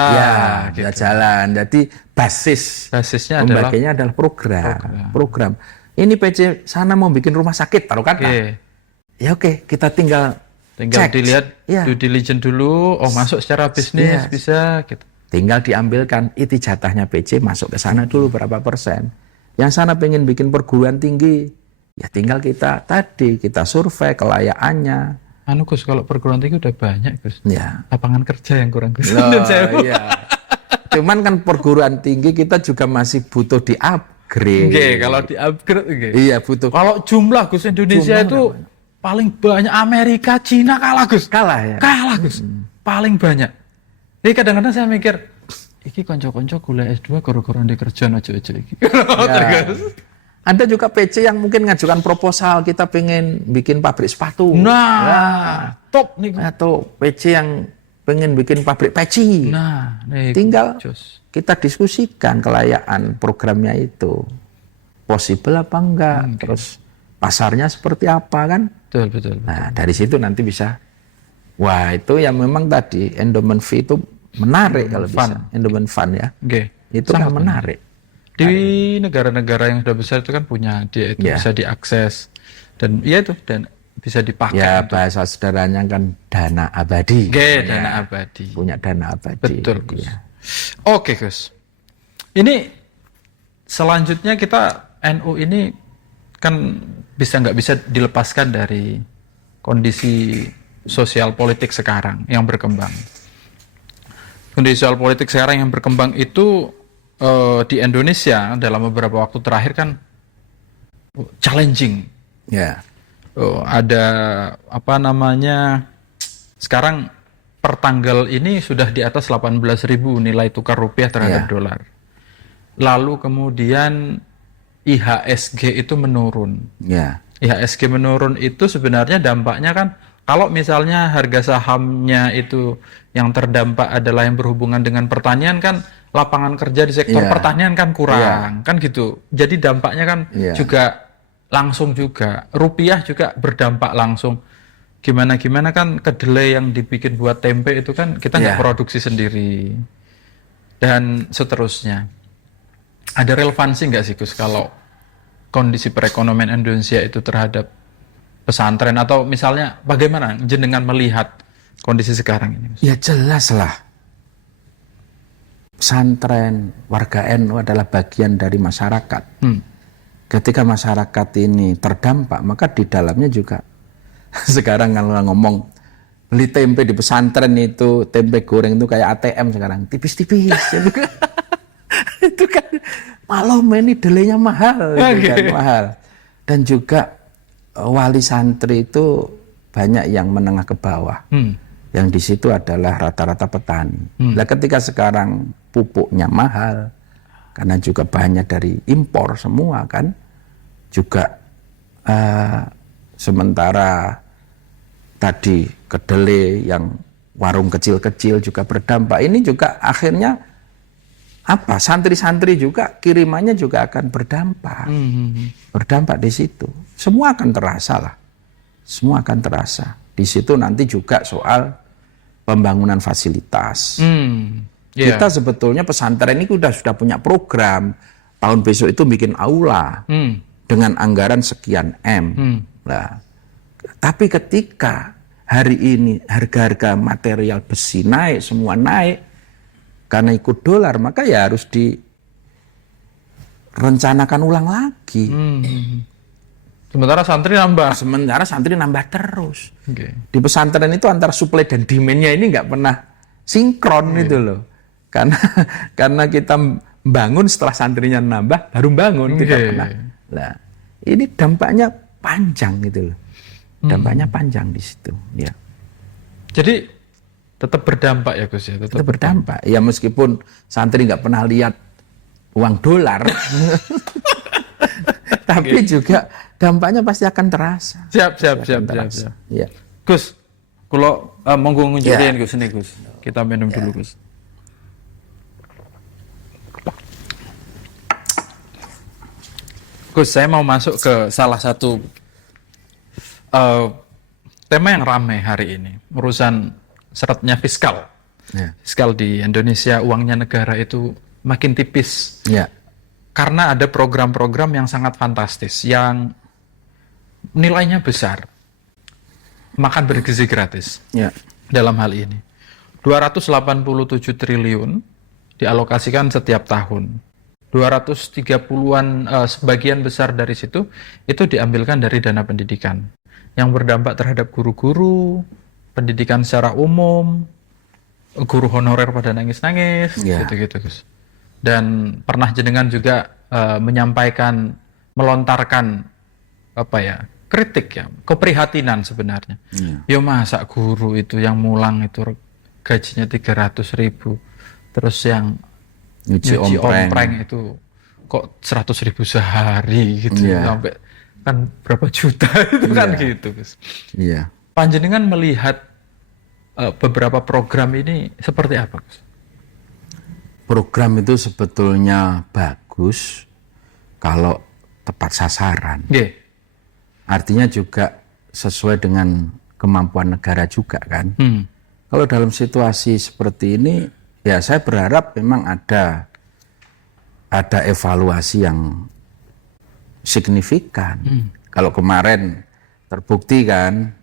bisa jalan. Jadi basisnya pembagiannya adalah program. Ini PC sana mau bikin rumah sakit taruh kata. Ya oke, kita tinggal Tinggal Cek. dilihat Ya. due diligence dulu, oh masuk secara bisnis Yes. bisa gitu. Tinggal diambilkan itu jatahnya PC masuk ke sana dulu berapa persen. Yang sana pengen bikin perguruan tinggi, ya tinggal kita survei kelayakannya. Anu Gus, kalau perguruan tinggi udah banyak Gus. Ya. Lapangan kerja yang kurang Gus. Loh, Menurut saya. iya. Cuman kan perguruan tinggi kita juga masih butuh di-upgrade. Oke, kalau di upgrade oke. Iya, butuh. Kalau jumlah Gus Indonesia Jumlah itu paling banyak. Amerika, Cina kalah Gus. Kalah ya. Kalah Gus. Paling banyak. Jadi kadang-kadang saya mikir, iki konco-konco kuliah S2 goro-goro ndek kerja ojo-ojo iki. Ya. Ada juga PC yang mungkin ngajukan proposal, kita pengen bikin pabrik sepatu. Nah, top nih. Atau PC yang pengen bikin pabrik peci. Nah, nih, Tinggal jos. kita diskusikan kelayakan programnya itu. Possible apa enggak? Terus pasarnya seperti apa kan? Betul, betul. Nah, dari situ nanti bisa. Wah, itu yang memang tadi endowment fee itu menarik kalau fund. bisa. Endowment fund ya. Oke. Itu kan menarik. Di negara-negara yang sudah besar itu kan punya dia itu Ya. bisa diakses dan ya itu dan bisa dipakai. Ya, bahasa sederhananya kan dana abadi. Oke, dana abadi. Punya dana abadi. Betul, Gus. Ya. Oke, Gus. Ini selanjutnya kita NU ini kan nggak bisa dilepaskan dari kondisi sosial politik sekarang yang berkembang. Kondisi sosial politik sekarang yang berkembang itu di Indonesia dalam beberapa waktu terakhir kan challenging. Ya. Ada apa namanya? Sekarang per tanggal ini sudah di atas 18.000 nilai tukar rupiah terhadap Ya. dolar. Lalu kemudian IHSG itu menurun. Ya. IHSG menurun itu sebenarnya dampaknya kan kalau misalnya harga sahamnya itu yang terdampak adalah yang berhubungan dengan pertanian kan lapangan kerja di sektor Iya. pertanian kan kurang kan gitu. Jadi dampaknya kan Iya. juga langsung juga. Rupiah juga berdampak langsung. Gimana kan kedelai yang dibikin buat tempe itu kan kita nggak Iya. produksi sendiri. Dan seterusnya. Ada relevansi nggak sih Gus kalau kondisi perekonomian Indonesia itu terhadap pesantren atau misalnya bagaimana jenengan melihat kondisi sekarang ini? Ya jelas lah. Pesantren, warga NU adalah bagian dari masyarakat. Ketika masyarakat ini terdampak, maka di dalamnya juga. Sekarang kalau ngomong beli tempe di pesantren itu, tempe goreng itu kayak ATM sekarang, tipis-tipis. Itu kan malam ini delenya mahal, itu kan, mahal. Dan juga wali santri itu banyak yang menengah ke bawah. Yang di situ adalah rata-rata petani. Nah, ketika sekarang pupuknya mahal, karena juga banyak dari impor semua kan, juga sementara tadi kedelai yang warung kecil-kecil juga berdampak. Ini juga akhirnya apa? Santri-santri juga kirimannya juga akan berdampak. Berdampak di situ. Semua akan terasa lah. Semua akan terasa. Di situ nanti juga soal pembangunan fasilitas. Kita sebetulnya pesantren ini sudah punya program. Tahun besok itu bikin aula dengan anggaran sekian M. Nah, tapi ketika hari ini harga-harga material besi naik, semua naik karena ikut dolar, maka ya harus direncanakan ulang lagi. Sementara santri nambah. Sementara santri nambah terus. Okay. Di pesantren itu antara supply dan demand-nya ini nggak pernah sinkron itu loh. Karena kita bangun setelah santrinya nambah, baru bangun, tidak pernah. Nah, ini dampaknya panjang gitu loh. Dampaknya panjang di situ. Ya. Jadi tetap berdampak ya Gus ya. Tetap berdampak. Ya meskipun santri nggak pernah lihat uang dolar, tapi juga dampaknya pasti akan terasa. Siap. Ya. Gus, kalau monggo ngunjurin Gus ini Gus. Kita minum dulu Gus. Gus, saya mau masuk ke salah satu tema yang ramai hari ini, urusan seratnya fiskal. Ya. Fiskal di Indonesia, uangnya negara itu makin tipis. Ya. Karena ada program-program yang sangat fantastis, yang nilainya besar. makan bergizi gratis. Ya. Dalam hal ini 287 triliun dialokasikan setiap tahun. 230-an sebagian besar dari situ itu diambilkan dari dana pendidikan yang berdampak terhadap guru-guru, pendidikan secara umum, guru honorer pada nangis-nangis, gitu-gitu, Gus. Dan pernah jenengan juga menyampaikan, melontarkan kritik ya, keprihatinan sebenarnya. Yo masa guru itu yang mulang itu gajinya 300.000, terus yang nyuci ompreng itu kok 100.000 sehari gitu, sampai kan berapa juta itu kan gitu, Gus. Iya. Panjenengan melihat beberapa program ini seperti apa, Gus? Program itu sebetulnya bagus kalau tepat sasaran. Artinya juga sesuai dengan kemampuan negara juga kan. Kalau dalam situasi seperti ini, ya saya berharap memang ada evaluasi yang signifikan. Kalau kemarin terbukti kan,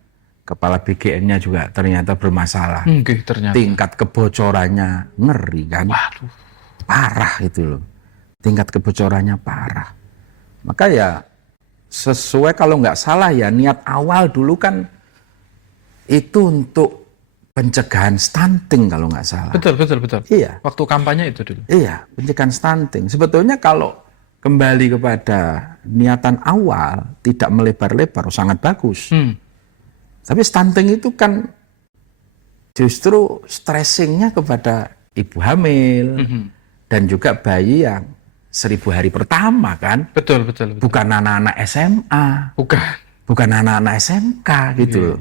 kepala BGN-nya juga ternyata bermasalah. Ternyata. Tingkat kebocorannya ngeri kan. Waduh. Parah itu loh. Tingkat kebocorannya parah. Maka ya sesuai, kalau nggak salah ya, niat awal dulu kan itu untuk pencegahan stunting kalau nggak salah. Betul. Iya. Waktu kampanye itu dulu. Iya, pencegahan stunting. Sebetulnya kalau kembali kepada niatan awal, tidak melebar-lebar, sangat bagus. Tapi stunting itu kan justru stressingnya kepada ibu hamil dan juga bayi yang 1000 hari pertama kan. Betul. Bukan anak-anak SMA. Bukan anak-anak SMK gitu loh.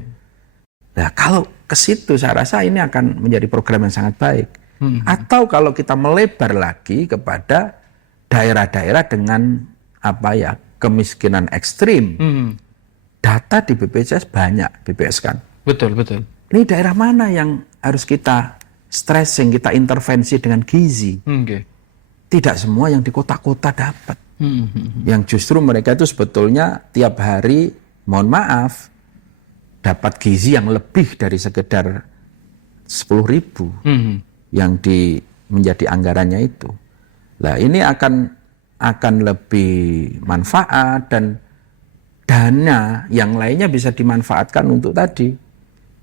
Nah, kalau ke situ saya rasa ini akan menjadi program yang sangat baik. Atau kalau kita melebar lagi kepada daerah-daerah dengan kemiskinan ekstrim. Data di BPJS banyak, BPS kan. Betul. Ini daerah mana yang harus kita stressing, kita intervensi dengan gizi? Tidak semua yang di kota-kota dapat. Yang justru mereka itu sebetulnya tiap hari, mohon maaf, dapat gizi yang lebih dari sekedar 10.000 yang menjadi anggarannya itu. Nah, ini akan lebih manfaat, dan dana yang lainnya bisa dimanfaatkan untuk tadi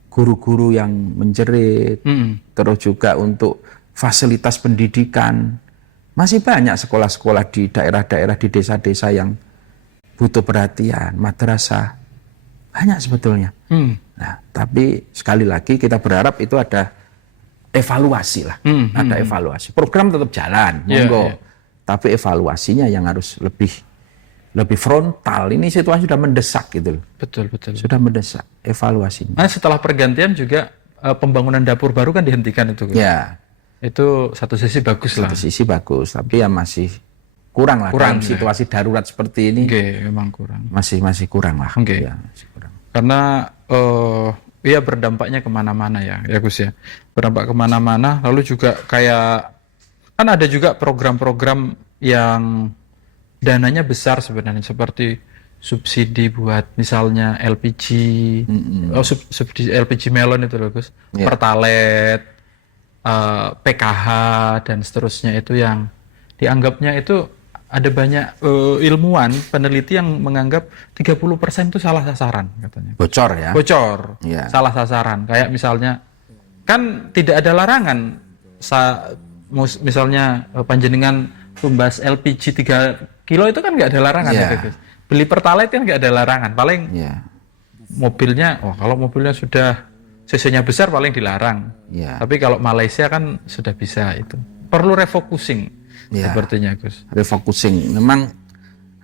guru-guru yang menjerit, terus juga untuk fasilitas pendidikan. Masih banyak sekolah-sekolah di daerah-daerah, di desa-desa yang butuh perhatian, madrasah banyak sebetulnya. Nah, tapi sekali lagi kita berharap itu ada evaluasi lah, ada evaluasi. Program tetap jalan, monggo, tapi evaluasinya yang harus lebih frontal. Ini situasi sudah mendesak gitu loh. Betul. Sudah mendesak evaluasinya. Nah, setelah pergantian juga pembangunan dapur baru kan dihentikan itu. Ya. Itu satu sisi bagus lah. Satu sisi bagus, tapi ya masih kurang lah. Dalam situasi darurat seperti ini. Memang kurang. Masih kurang lah. Ya, masih kurang. Karena berdampaknya kemana-mana ya Gus ya. Berdampak kemana-mana. Lalu juga kayak kan ada juga program-program yang dananya besar sebenarnya, seperti subsidi buat misalnya LPG, subsidi LPG melon itu loh Gus, Pertalite, PKH dan seterusnya, itu yang dianggapnya itu ada banyak ilmuwan, peneliti yang menganggap 30% itu salah sasaran katanya. Bocor, salah sasaran. Kayak misalnya kan tidak ada larangan, misalnya panjenengan tumbas LPG 3 kilo itu kan nggak ada larangan, Gus. Beli Pertalite kan nggak ada larangan, paling mobilnya, kalau mobilnya sudah cc-nya besar paling dilarang. Tapi kalau Malaysia kan sudah bisa itu. Perlu refocusing sepertinya, Gus. Refocusing, memang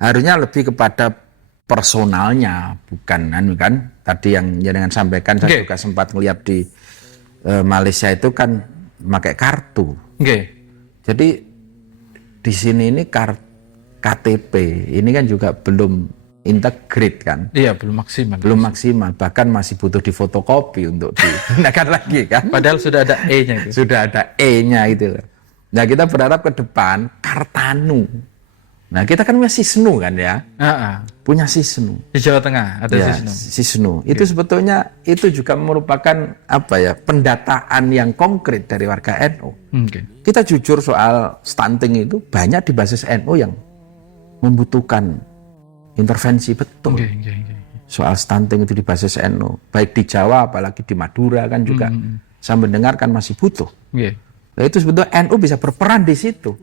harusnya lebih kepada personalnya, bukan kan. Tadi yang jangan sampaikan, saya juga sempat melihat di Malaysia itu kan pakai kartu. Jadi di sini ini KTP ini kan juga belum integrate kan. Iya, belum maksimal. Bahkan masih butuh difotokopi untuk digunakan lagi kan. Padahal sudah ada E-nya gitu. Sudah ada E-nya itu. Nah, kita berharap ke depan Kartanu Nah, kita kan punya Sisnu kan ya. Punya Sisnu. Di Jawa Tengah ada Ya, Sisnu. Sisnu. Itu sebetulnya itu juga merupakan pendataan yang konkret dari warga NU. Kita jujur soal stunting itu banyak di basis NU yang membutuhkan intervensi betul. Soal stunting itu di basis NU, baik di Jawa apalagi di Madura kan juga saya mendengar kan masih butuh. Nah, itu sebetulnya NU bisa berperan di situ.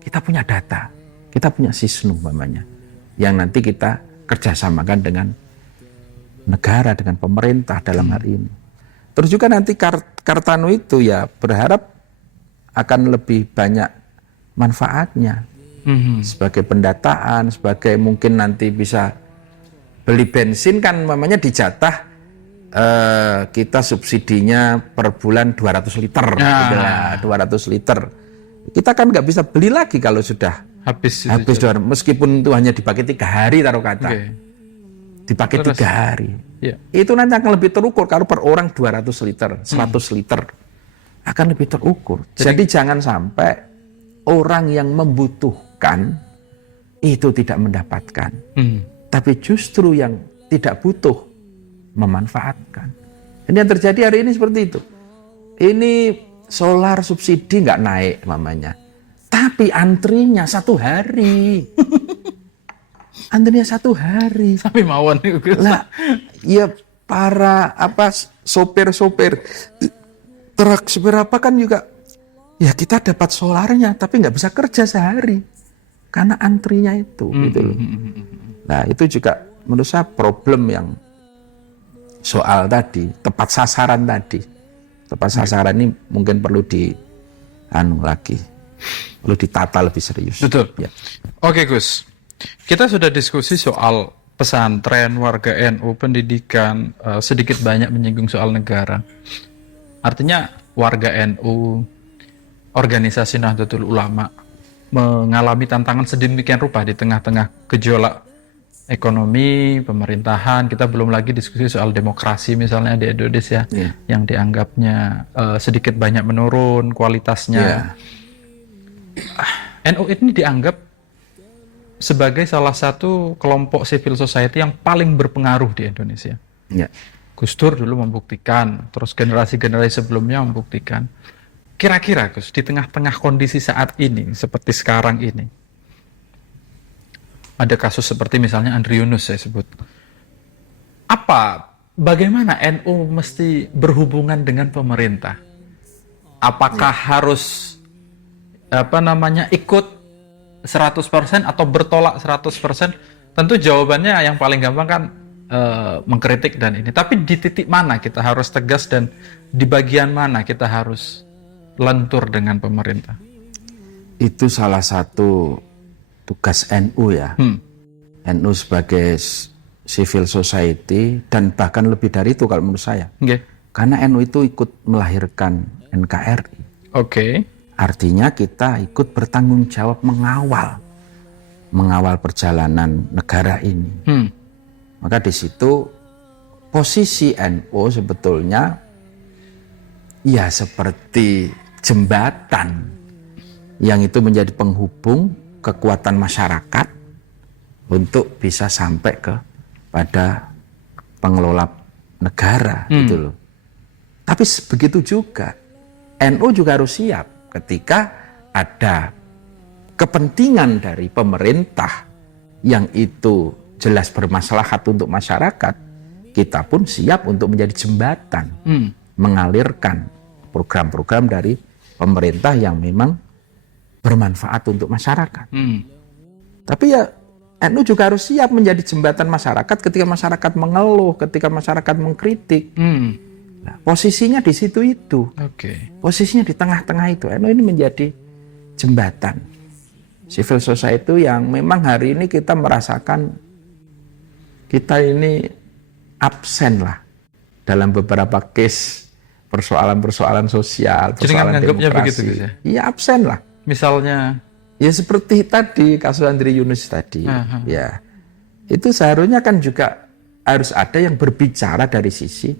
Kita punya data. Kita punya Sisnu namanya, yang nanti kita kerjasamakan dengan negara, dengan pemerintah dalam hal ini. Terus juga nanti Kartanu itu ya berharap akan lebih banyak manfaatnya sebagai pendataan, sebagai mungkin nanti bisa beli bensin kan namanya dijatah kita subsidinya per bulan 200 liter, gitu lah, 200 liter. Kita kan nggak bisa beli lagi kalau sudah habis meskipun itu hanya dipakai 3 hari taruh kata, dipakai 3 hari. Itu nanti akan lebih terukur kalau per orang 200 liter, 100 liter akan lebih terukur. Jadi jangan sampai orang yang membutuhkan itu tidak mendapatkan, tapi justru yang tidak butuh memanfaatkan. Ini yang terjadi hari ini seperti itu. Ini solar subsidi nggak naik mamanya. Tapi antrinya 1 hari. Antrinya 1 hari. Sampai mawon lah, ya para sopir-sopir truk seberapa kan juga ya kita dapat solarnya tapi nggak bisa kerja sehari karena antrinya itu gitu loh. Nah, itu juga menurut saya problem yang soal tadi, tepat sasaran tadi. Tepat sasaran ini mungkin perlu perlu ditata lebih serius. Betul. Ya. Oke Gus, kita sudah diskusi soal pesantren, warga NU, pendidikan, sedikit banyak menyinggung soal negara. Artinya warga NU, organisasi Nahdlatul Ulama mengalami tantangan sedemikian rupa di tengah-tengah gejolak ekonomi, pemerintahan. Kita belum lagi diskusi soal demokrasi misalnya di Indonesia yang dianggapnya sedikit banyak menurun kualitasnya. NU ini dianggap sebagai salah satu kelompok civil society yang paling berpengaruh di Indonesia. Gus Dur dulu membuktikan, terus generasi-generasi sebelumnya membuktikan. Kira-kira Gus, di tengah-tengah kondisi saat ini, seperti sekarang ini, ada kasus seperti misalnya Andri Yunus saya sebut. Bagaimana NU mesti berhubungan dengan pemerintah? Apakah harus ikut 100% atau bertolak 100%? Tentu jawabannya yang paling gampang kan mengkritik dan ini. Tapi di titik mana kita harus tegas dan di bagian mana kita harus lentur dengan pemerintah? Itu salah satu tugas NU ya. NU sebagai civil society dan bahkan lebih dari itu kalau menurut saya. Karena NU itu ikut melahirkan NKRI. Artinya kita ikut bertanggung jawab mengawal perjalanan negara ini. Maka di situ posisi NU sebetulnya ya seperti jembatan yang itu menjadi penghubung kekuatan masyarakat untuk bisa sampai pada pengelola negara gitu loh. Tapi begitu juga NU juga harus siap ketika ada kepentingan dari pemerintah yang itu jelas bermaslahat untuk masyarakat, kita pun siap untuk menjadi jembatan mengalirkan program-program dari pemerintah yang memang bermanfaat untuk masyarakat. Tapi ya NU juga harus siap menjadi jembatan masyarakat ketika masyarakat mengeluh, ketika masyarakat mengkritik. Nah, posisinya di situ itu. Posisinya di tengah-tengah itu. NU ini menjadi jembatan civil society yang memang hari ini kita merasakan kita ini absen lah dalam beberapa case persoalan-persoalan sosial, persoalan demokrasi. Iya absen lah. Misalnya ya seperti tadi kasus Andri Yunus tadi. Ya itu seharusnya kan juga harus ada yang berbicara dari sisi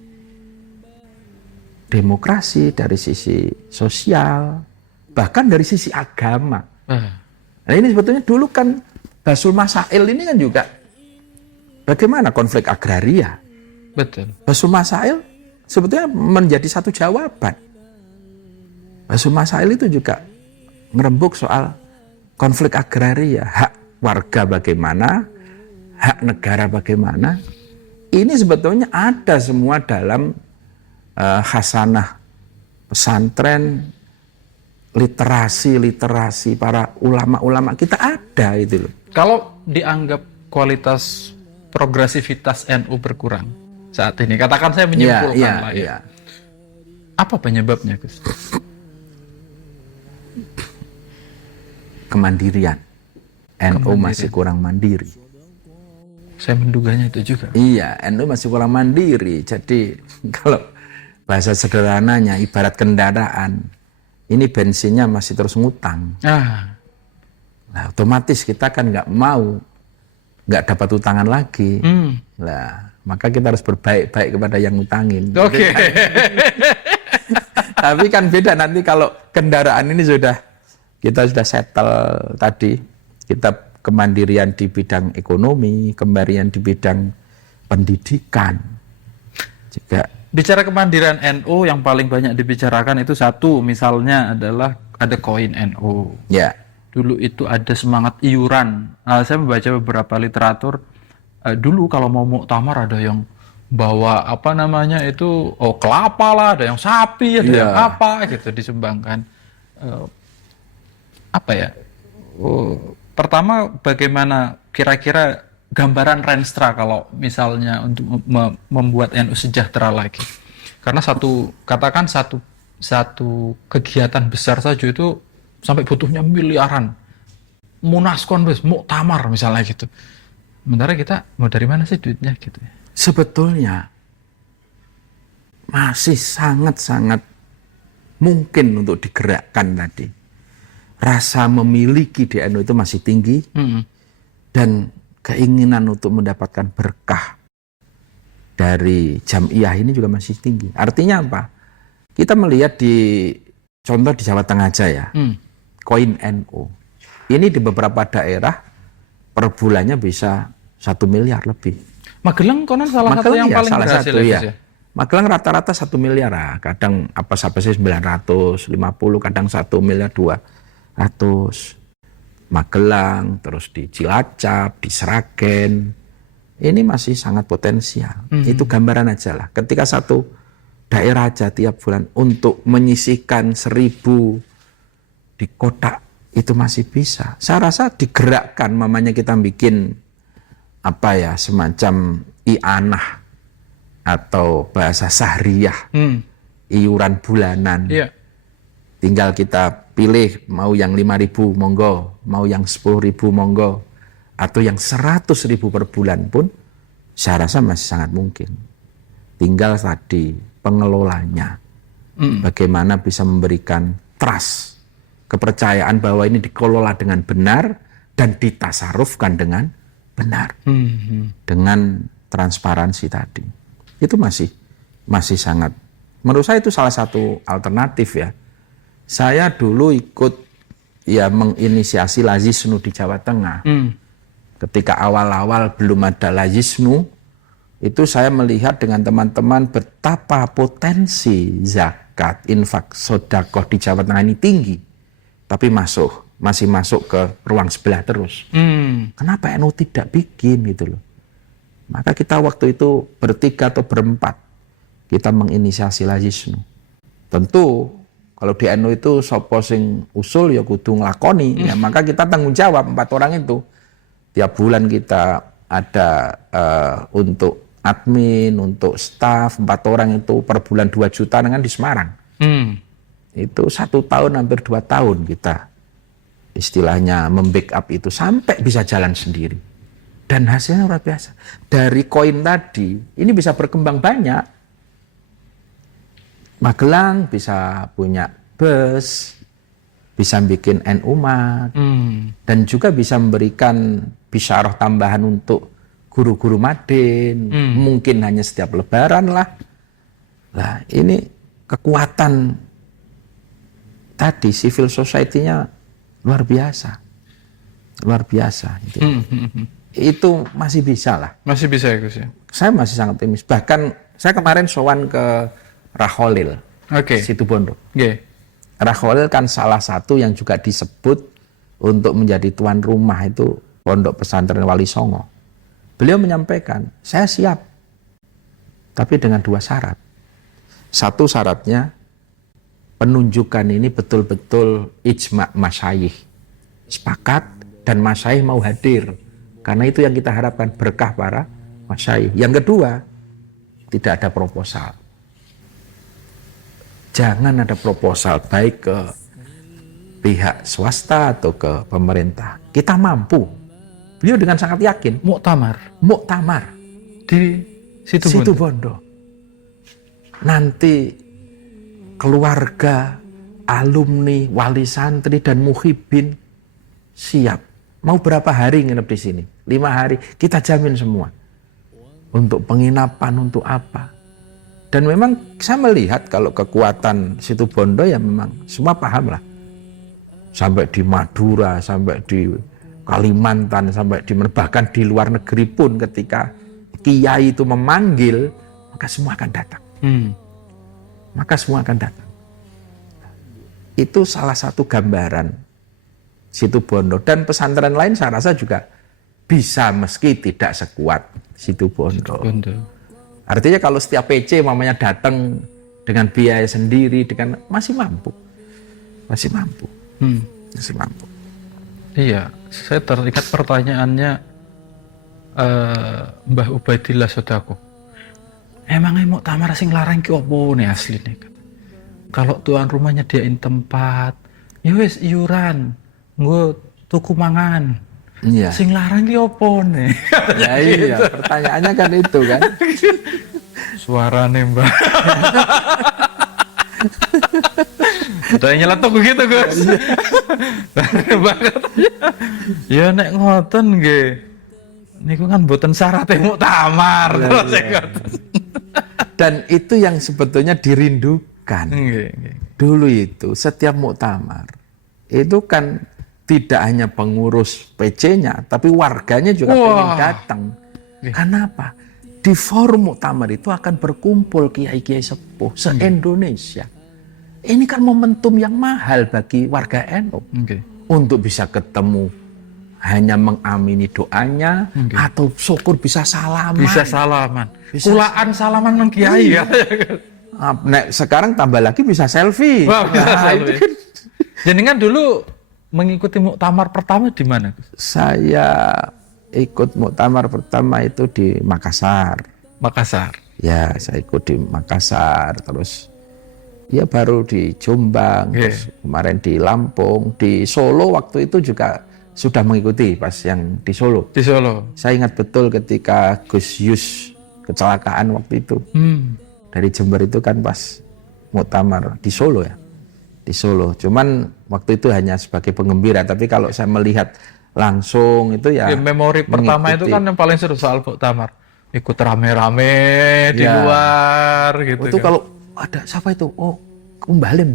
demokrasi, dari sisi sosial, bahkan dari sisi agama. Nah ini sebetulnya dulu kan Basul Masail ini kan juga bagaimana konflik agraria. Betul. Basul Masail sebetulnya menjadi satu jawaban. Basul Masail itu juga ngerembuk soal konflik agraria, hak warga bagaimana, hak negara bagaimana. Ini sebetulnya ada semua dalam khasanah pesantren, literasi para ulama-ulama kita ada itu loh. Kalau dianggap kualitas progresivitas NU berkurang saat ini, katakan saya menyimpulkan lah ya. Apa penyebabnya, Gus? Kemandirian. NU masih kurang mandiri. Saya menduganya itu juga. Iya, NU masih kurang mandiri. Jadi kalau bahasa sederhananya ibarat kendaraan, ini bensinnya masih terus ngutang. Nah, otomatis kita kan nggak dapat utangan lagi. Nah, maka kita harus berbaik-baik kepada yang ngutangin. Oke. Tapi kan beda nanti kalau kendaraan ini kita sudah settle tadi, kita kemandirian di bidang ekonomi, kemandirian di bidang pendidikan. Juga bicara kemandirian NU yang paling banyak dibicarakan itu satu, misalnya adalah ada koin NU. Ya. Dulu itu ada semangat iuran. Saya membaca beberapa literatur. Dulu kalau mau muktamar ada yang bawa kelapa lah, ada yang sapi, ada yang apa gitu disumbangkan. Pertama, bagaimana kira-kira gambaran Renstra kalau misalnya untuk membuat NU sejahtera lagi? Karena satu kegiatan besar saja itu sampai butuhnya miliaran. Munaskon muktamar misalnya gitu. Sementara kita mau dari mana sih duitnya gitu ya? Sebetulnya masih sangat-sangat mungkin untuk digerakkan tadi. Rasa memiliki di NU itu masih tinggi, dan keinginan untuk mendapatkan berkah dari Jamiah ini juga masih tinggi. Artinya apa? Kita melihat contoh di Jawa Tengah aja ya, koin NU. Ini di beberapa daerah per bulannya bisa 1 miliar lebih. Magelang konon salah satu yang paling berhasil ya. Magelang rata-rata 1 miliar lah. Kadang apa-apa sih 950, kadang 1 miliar 200. Magelang, terus di Cilacap, di Sragen. Ini masih sangat potensial. Itu gambaran aja lah. Ketika satu daerah aja tiap bulan untuk menyisihkan 1.000 di kotak, itu masih bisa. Saya rasa digerakkan, mamanya kita bikin semacam i'anah atau bahasa sahriyah, iuran bulanan. Tinggal kita pilih mau yang 5.000 monggo, mau yang 10.000 monggo, atau yang 100.000 per bulan pun saya rasa masih sangat mungkin. Tinggal tadi pengelolanya, bagaimana bisa memberikan trust, kepercayaan bahwa ini dikelola dengan benar dan ditasarufkan dengan benar, dengan transparansi tadi. Itu masih sangat, menurut saya itu salah satu alternatif ya. Saya dulu ikut menginisiasi Lazisnu di Jawa Tengah. Ketika awal-awal belum ada Lazisnu, itu saya melihat dengan teman-teman betapa potensi zakat, infak, sedekah di Jawa Tengah ini tinggi. Tapi masih masuk ke ruang sebelah terus. Kenapa NU tidak bikin gitu loh? Maka kita waktu itu bertiga atau berempat, kita menginisiasi Lazisnu. Tentu kalau di NU itu sapa sing usul ya kudu nglakoni, ya maka kita tanggung jawab 4 orang itu. Tiap bulan kita ada untuk admin, untuk staf 4 orang itu per bulan 2 juta kan di Semarang. Itu 1 tahun hampir 2 tahun kita istilahnya membackup itu sampai bisa jalan sendiri. Dan hasilnya luar biasa. Dari koin tadi ini bisa berkembang banyak. Magelang bisa punya bus, bisa bikin NU Mat, dan juga bisa memberikan bisyarah tambahan untuk guru-guru Madin, mungkin hanya setiap lebaran lah. Nah ini kekuatan tadi civil society-nya luar biasa. luar biasa itu. Itu masih bisa lah. Masih bisa ya Gus ya. Saya masih sangat optimis. Bahkan saya kemarin sowan ke Rakholil, Situbondo. Rakholil kan salah satu yang juga disebut untuk menjadi tuan rumah itu Pondok Pesantren Wali Songo. Beliau menyampaikan, saya siap, tapi dengan 2 syarat. Satu syaratnya, penunjukan ini betul-betul ijma' masyayikh. Sepakat dan masyayikh mau hadir. Karena itu yang kita harapkan, berkah para masyayikh. Yang kedua, tidak ada proposal. Jangan ada proposal baik ke pihak swasta atau ke pemerintah. Kita mampu. Beliau dengan sangat yakin. Muktamar Di Situbondo. Nanti keluarga, alumni, wali santri, dan muhibin siap. Mau berapa hari nginep di sini? 5 hari, kita jamin semua. Untuk penginapan, untuk apa. Dan memang saya melihat kalau kekuatan Situbondo ya memang semua paham lah. Sampai di Madura, sampai di Kalimantan, sampai bahkan di luar negeri pun ketika kiai itu memanggil, maka semua akan datang. Maka semua akan datang. Itu salah satu gambaran Situbondo. Dan pesantren lain saya rasa juga bisa meski tidak sekuat Situbondo. Artinya kalau setiap PC mamanya datang dengan biaya sendiri, dengan masih mampu. Masih mampu. Iya, saya teringat pertanyaannya Mbah Ubaidillah Sodako. Emangnya muktamar sing larang ki opo nih asline? Kalau tuan rumah nyediain tempat, ya wis iuran, nggo tuku mangan. Iya. Sing larang ki opo nih? Ya iya, pertanyaannya kan itu kan. Suarane Mbak. Udah nyeletuk begitu Gus. Ya nek ngoten nggih. Niku kan mboten syaratnya muktamar. Dan itu yang sebetulnya dirindukan. Dulu itu setiap muktamar itu kan tidak hanya pengurus PC-nya, tapi warganya juga pengen datang. Kenapa? Di forum muktamar itu akan berkumpul kiai-kiai sepuh se-Indonesia. Ini kan momentum yang mahal bagi warga NU. Untuk bisa ketemu, hanya mengamini doanya, atau syukur bisa salaman. Kulaan salaman nang kiai ya. Nek sekarang tambah lagi bisa selfie. Itu kan. Jenengan dulu mengikuti muktamar pertama di mana? Saya ikut muktamar pertama itu di Makassar. Ya, saya ikut di Makassar, terus ya baru di Jombang, terus kemarin di Lampung, di Solo waktu itu juga sudah mengikuti pas yang di Solo. Saya ingat betul ketika Gus Yus kecelakaan waktu itu. Dari Jember itu kan pas muktamar di Solo ya. Di Solo. Cuman waktu itu hanya sebagai penggembira, tapi kalau saya melihat langsung itu ya memori pertama itu kan yang paling seru soal muktamar. Ikut rame-rame di luar gitu. Itu kan. kalau ada siapa itu? Oh, Balim.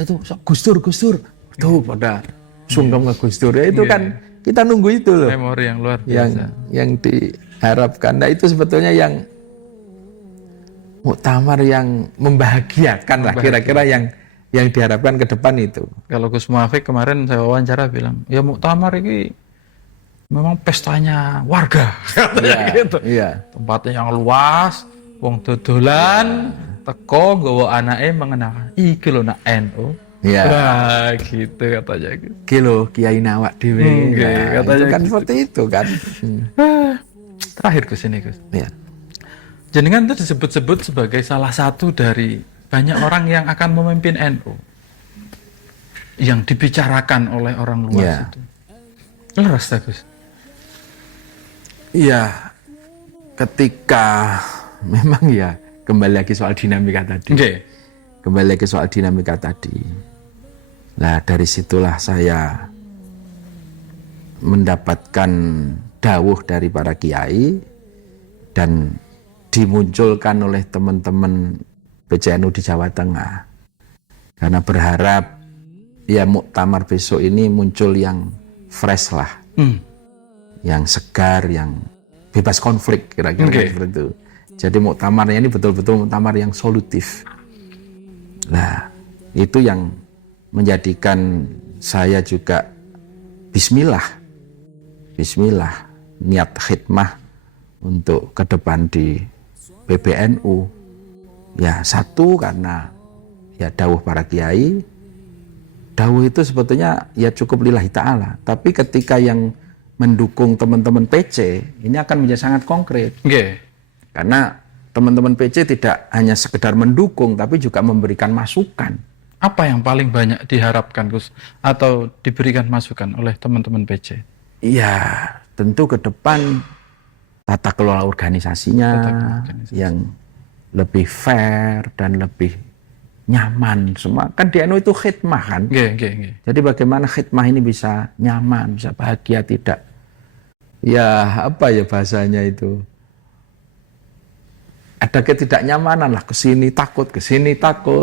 Itu Gus Dur. Tuh pada sungkem ke Gus Dur. Ya, itu kan kita nunggu itu loh. Memori yang luar biasa. Yang diharapkan. Nah, itu sebetulnya yang muktamar yang membahagiakan lah kira-kira yang diharapkan ke depan itu. Kalau Gus Muafik kemarin saya wawancara bilang, ya muktamar ini memang pestanya warga. Gitu. Tempatnya yang luas, wong dodolan, teko nggawa anake mengenalkan iki lho nak NU. Nah, gitu katanya. Kilo Kiai Nawak dhewe. Katanya kan gitu. Seperti itu kan. Terakhir Gus ini Gus. Iya. Jenengan itu disebut-sebut sebagai salah satu dari banyak orang yang akan memimpin NU yang dibicarakan oleh orang luas itu. Leres Gus? Iya, ketika memang ya kembali lagi soal dinamika tadi. Kembali lagi soal dinamika tadi. Nah, dari situlah saya mendapatkan dawuh dari para kiai dan dimunculkan oleh teman-teman PCNU di Jawa Tengah. Karena berharap ya muktamar besok ini muncul yang fresh lah, yang segar, yang bebas konflik kira-kira seperti itu. Jadi muktamarnya ini betul-betul muktamar yang solutif. Nah, itu yang menjadikan saya juga bismillah niat khidmah untuk ke depan di PBNU. Ya satu karena ya dawuh para kiai, dawuh itu sebetulnya ya cukup lillahi ta'ala. Tapi ketika yang mendukung teman-teman PC ini akan menjadi sangat konkret. Karena teman-teman PC tidak hanya sekedar mendukung, tapi juga memberikan masukan. Apa yang paling banyak diharapkan, Gus? Atau diberikan masukan oleh teman-teman PC? Iya, tentu ke depan tata kelola organisasinya yang lebih fair dan lebih nyaman semua. Kan di NU itu khidmah kan? Jadi bagaimana khidmah ini bisa nyaman, bisa bahagia, tidak ya apa ya bahasanya itu, ada ketidaknyamanan lah, kesini takut.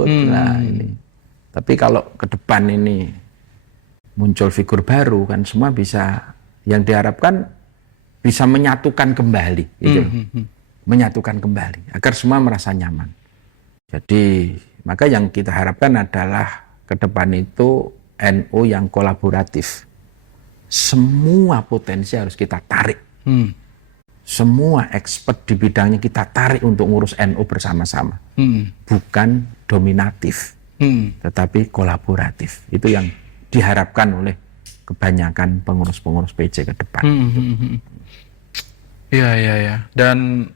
Nah ini. Tapi kalau ke depan ini muncul figur baru kan semua bisa, yang diharapkan bisa menyatukan kembali, gitu. Menyatukan kembali agar semua merasa nyaman. Jadi maka yang kita harapkan adalah ke depan itu NU yang kolaboratif. Semua potensi harus kita tarik. Semua expert di bidangnya kita tarik untuk ngurus NU bersama-sama. Bukan dominatif, tetapi kolaboratif. Itu yang diharapkan oleh kebanyakan pengurus-pengurus PC ke depan. Iya. Dan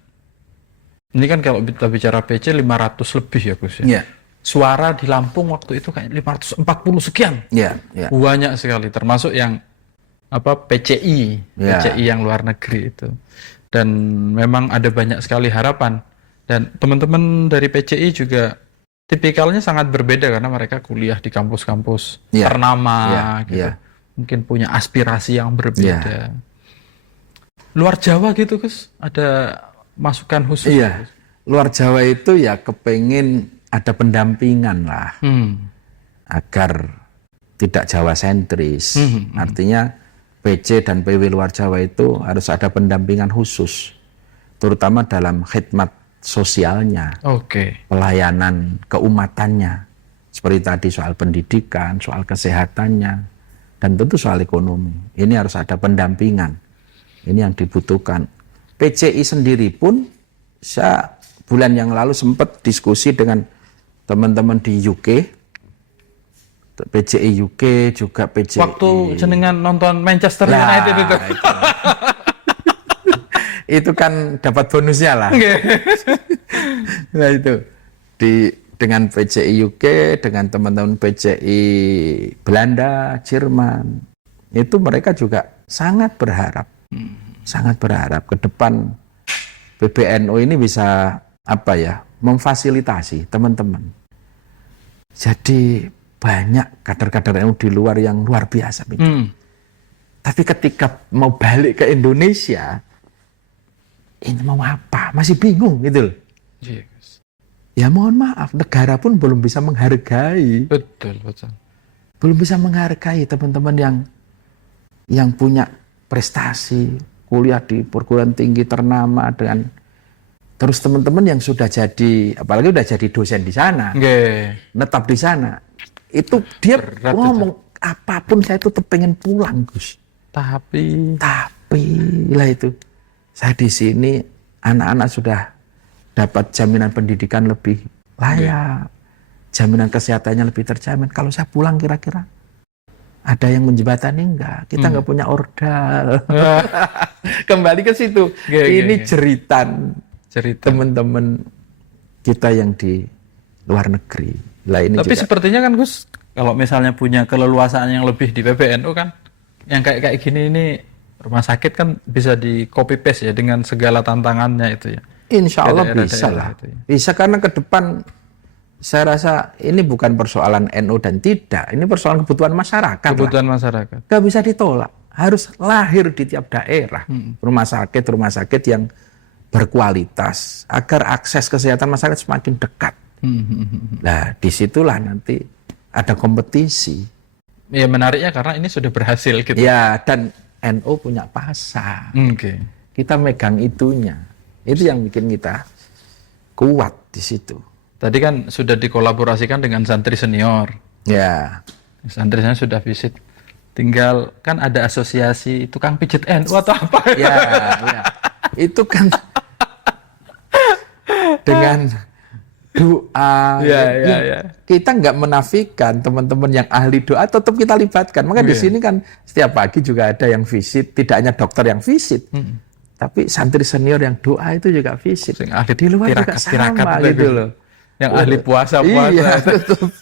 ini kan kalau kita bicara PC 500 lebih ya, Gus ya. Suara di Lampung waktu itu kayak 540 sekian. Banyak sekali, termasuk yang PCI yang luar negeri itu. Dan memang ada banyak sekali harapan. Dan teman-teman dari PCI juga tipikalnya sangat berbeda karena mereka kuliah di kampus-kampus ternama gitu. Mungkin punya aspirasi yang berbeda. Luar Jawa gitu, Gus, ada masukan khusus? Luar Jawa itu ya kepengen ada pendampingan lah, agar tidak Jawa sentris. Artinya PC dan PW luar Jawa itu harus ada pendampingan khusus, terutama dalam khidmat sosialnya, pelayanan keumatannya, seperti tadi soal pendidikan, soal kesehatannya, dan tentu soal ekonomi. Ini harus ada pendampingan. Ini yang dibutuhkan. PCI sendiri pun, saya bulan yang lalu sempat diskusi dengan teman-teman di UK, PCI UK juga PCI. Waktu jenengan nonton Manchester United itu. Itu kan dapat bonusnya lah. Nah itu dengan PCI UK, dengan teman-teman PCI Belanda, Jerman, itu mereka juga sangat berharap ke depan PBNU ini bisa memfasilitasi teman-teman. Jadi banyak kader-kader NU di luar yang luar biasa. Tapi ketika mau balik ke Indonesia, ini mau apa? Masih bingung gitu loh. Ya mohon maaf, negara pun belum bisa menghargai. Betul. Belum bisa menghargai teman-teman yang punya prestasi, kuliah di perguruan tinggi ternama, dengan terus teman-teman yang sudah jadi, apalagi sudah jadi dosen di sana, netap di sana, itu dia ngomong apapun saya itu pengen pulang, Gus. Tapi lah itu saya di sini, anak-anak sudah dapat jaminan pendidikan lebih layak, jaminan kesehatannya lebih terjamin. Kalau saya pulang kira-kira ada yang menjembatani enggak? Kita enggak punya ordal. Kembali ke situ. Ini jeritan teman-teman kita yang di luar negeri. Lah ini tapi juga sepertinya kan, Gus, kalau misalnya punya keleluasaan yang lebih di PBNU kan, yang kayak gini ini rumah sakit kan bisa di copy paste ya dengan segala tantangannya itu ya. Insya Allah bisa lah. Bisa karena ke depan saya rasa ini bukan persoalan NU dan tidak, ini persoalan kebutuhan masyarakat. Masyarakat. Gak bisa ditolak, harus lahir di tiap daerah rumah sakit yang berkualitas agar akses kesehatan masyarakat semakin dekat. Nah, disitulah nanti ada kompetisi ya menariknya karena ini sudah berhasil gitu. Ya, dan NU punya pasar. Oke. Kita megang itunya. Itu yang bikin kita kuat di situ. Tadi kan sudah dikolaborasikan dengan santri senior. Ya. Santri senior sudah visit. Tinggal kan ada asosiasi tukang pijet NU atau apa? Ya, ya. Itu kan dengan doa. Ya. Kita nggak menafikan teman-teman yang ahli doa, tetap kita libatkan. Maka di sini kan setiap pagi juga ada yang visit, tidak hanya dokter yang visit, tapi santri senior yang doa itu juga visit. Ahli Di luar juga sama gitu loh. Yang ahli puasa. Iya,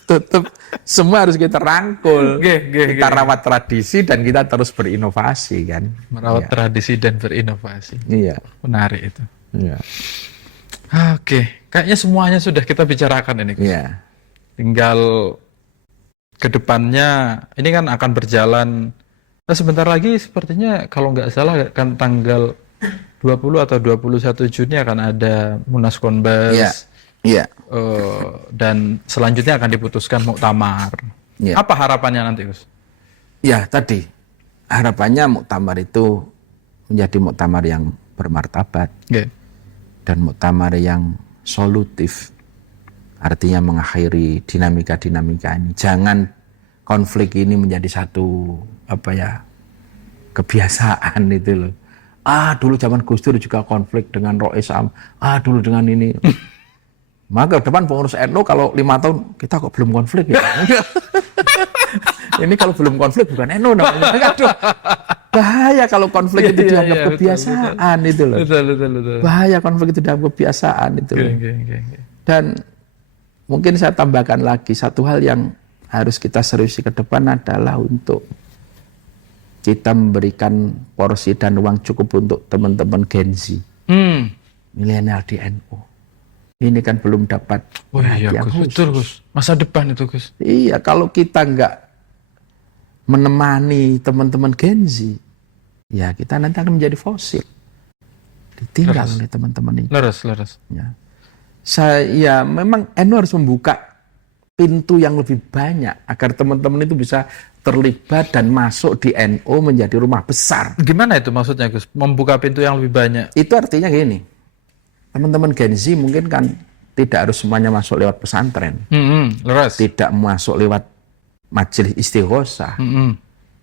tetap semua harus kita rangkul. Kita rawat tradisi dan kita terus berinovasi kan. Merawat tradisi dan berinovasi. Iya. Menarik itu. Iya. Oke, kayaknya semuanya sudah kita bicarakan ini, Gus. Iya. Tinggal ke depannya ini kan akan berjalan. Nah, sebentar lagi sepertinya kalau nggak salah kan tanggal 20 atau 21 Juni akan ada Munas Konbes. Iya. Iya. Dan selanjutnya akan diputuskan muktamar. Iya. Apa harapannya nanti, Gus? Ya, tadi harapannya muktamar itu menjadi muktamar yang bermartabat. Oke. Dan muktamar yang solutif, artinya mengakhiri dinamika-dinamika ini. Jangan konflik ini menjadi satu kebiasaan itu loh. Dulu zaman Gus Dur juga konflik dengan Rois Am. Dulu dengan ini. Maka ke depan pengurus NU kalau 5 tahun kita kok belum konflik ya. Ini kalau belum konflik bukan NU namanya. Aduh, bahaya kalau konflik itu dianggap kebiasaan itu loh. Betul. Bahaya konflik itu dianggap kebiasaan itu loh. Dan mungkin saya tambahkan lagi satu hal yang harus kita seriusi ke depan adalah untuk kita memberikan porsi dan uang cukup untuk teman-teman Gen Z, milenial di NU. Ini kan belum dapat perhatian khusus. Betul, Gus. Masa depan itu, Gus. Iya, kalau kita nggak menemani teman-teman Gen Z, ya kita nanti akan menjadi fosil. Ditinggal oleh teman-teman ini. Leres. Ya, memang NU harus membuka pintu yang lebih banyak agar teman-teman itu bisa terlibat dan masuk di NU menjadi rumah besar. Gimana itu maksudnya, Gus? Membuka pintu yang lebih banyak? Itu artinya gini. Teman-teman Gen Z mungkin kan tidak harus semuanya masuk lewat pesantren. Leres. Tidak masuk lewat majelis istighosah.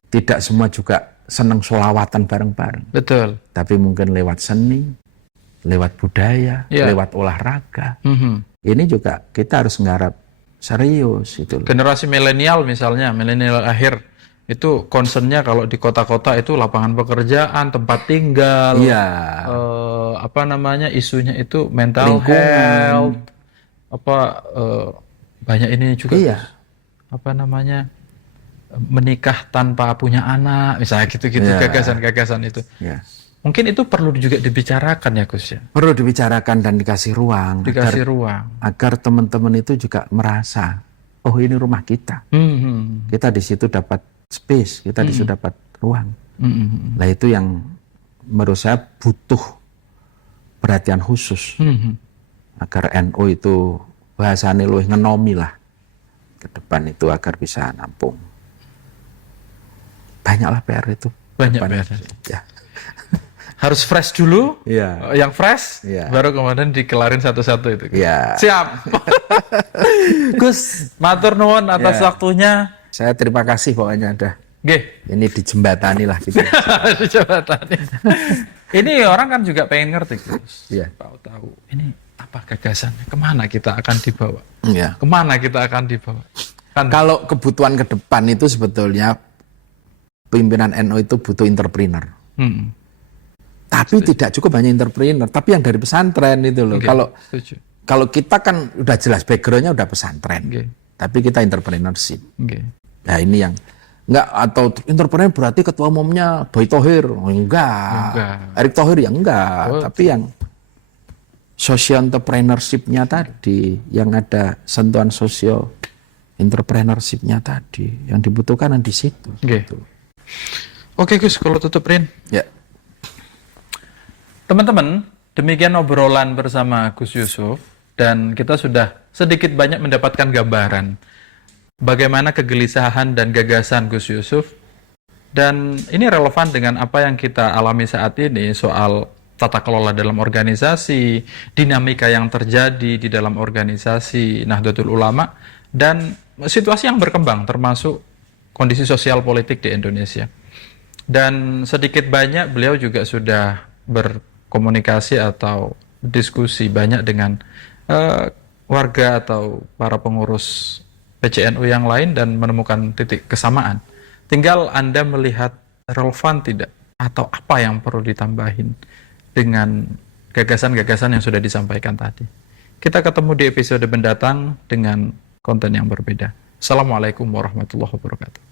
Tidak semua juga senang sholawatan bareng-bareng. Betul. Tapi mungkin lewat seni, lewat budaya, lewat olahraga. Ini juga kita harus mengharap serius itu. Generasi milenial misalnya, milenial akhir itu concernnya kalau di kota-kota itu lapangan pekerjaan, tempat tinggal, isunya itu mental health, banyak ini juga, menikah tanpa punya anak, misalnya gitu-gitu, gagasan-gagasan itu. Mungkin itu perlu juga dibicarakan ya, Gus ya. Perlu dibicarakan dan dikasih ruang. Agar teman-teman itu juga merasa, oh ini rumah kita. Kita di situ dapat space, kita di situ dapat ruang. Nah itu yang menurut saya butuh perhatian khusus. Agar NU itu bahasanya luwih ngenomi lah ke depan itu agar bisa nampung. Banyaklah PR itu. Banyak PR. Ya. Harus fresh dulu, yang fresh, baru kemudian dikelarin satu-satu itu. Siap. Gus, matur nuwun atas waktunya. Saya terima kasih pokoknya ada. Ini dijembatani lah gitu. Dijembatani. Ini orang kan juga pengen ngerti, Gus. Tahu ini apa gagasannya, kemana kita akan dibawa? Kemana kita akan dibawa? Kalau kebutuhan ke depan itu sebetulnya pimpinan NU itu butuh entrepreneur. Tapi tidak cukup hanya entrepreneur, tapi yang dari pesantren itu loh. Kalau kita kan udah jelas backgroundnya udah pesantren, tapi kita entrepreneurship. Nah ini yang enggak, atau entrepreneur berarti ketua umumnya Boy Thohir, enggak. Erick Thohir ya enggak, tapi yang social entrepreneurship-nya tadi, yang ada sentuhan sosio entrepreneurship-nya tadi, yang dibutuhkan di situ. Oke Gus, kalau tutup Rin. Ya. Teman-teman, demikian obrolan bersama Gus Yusuf, dan kita sudah sedikit banyak mendapatkan gambaran bagaimana kegelisahan dan gagasan Gus Yusuf. Dan ini relevan dengan apa yang kita alami saat ini soal tata kelola dalam organisasi, dinamika yang terjadi di dalam organisasi Nahdlatul Ulama, dan situasi yang berkembang termasuk kondisi sosial politik di Indonesia. Dan sedikit banyak beliau juga sudah berkomunikasi atau diskusi banyak dengan warga atau para pengurus PCNU yang lain dan menemukan titik kesamaan. Tinggal Anda melihat relevan tidak atau apa yang perlu ditambahin dengan gagasan-gagasan yang sudah disampaikan tadi. Kita ketemu di episode mendatang dengan konten yang berbeda. Assalamualaikum warahmatullahi wabarakatuh.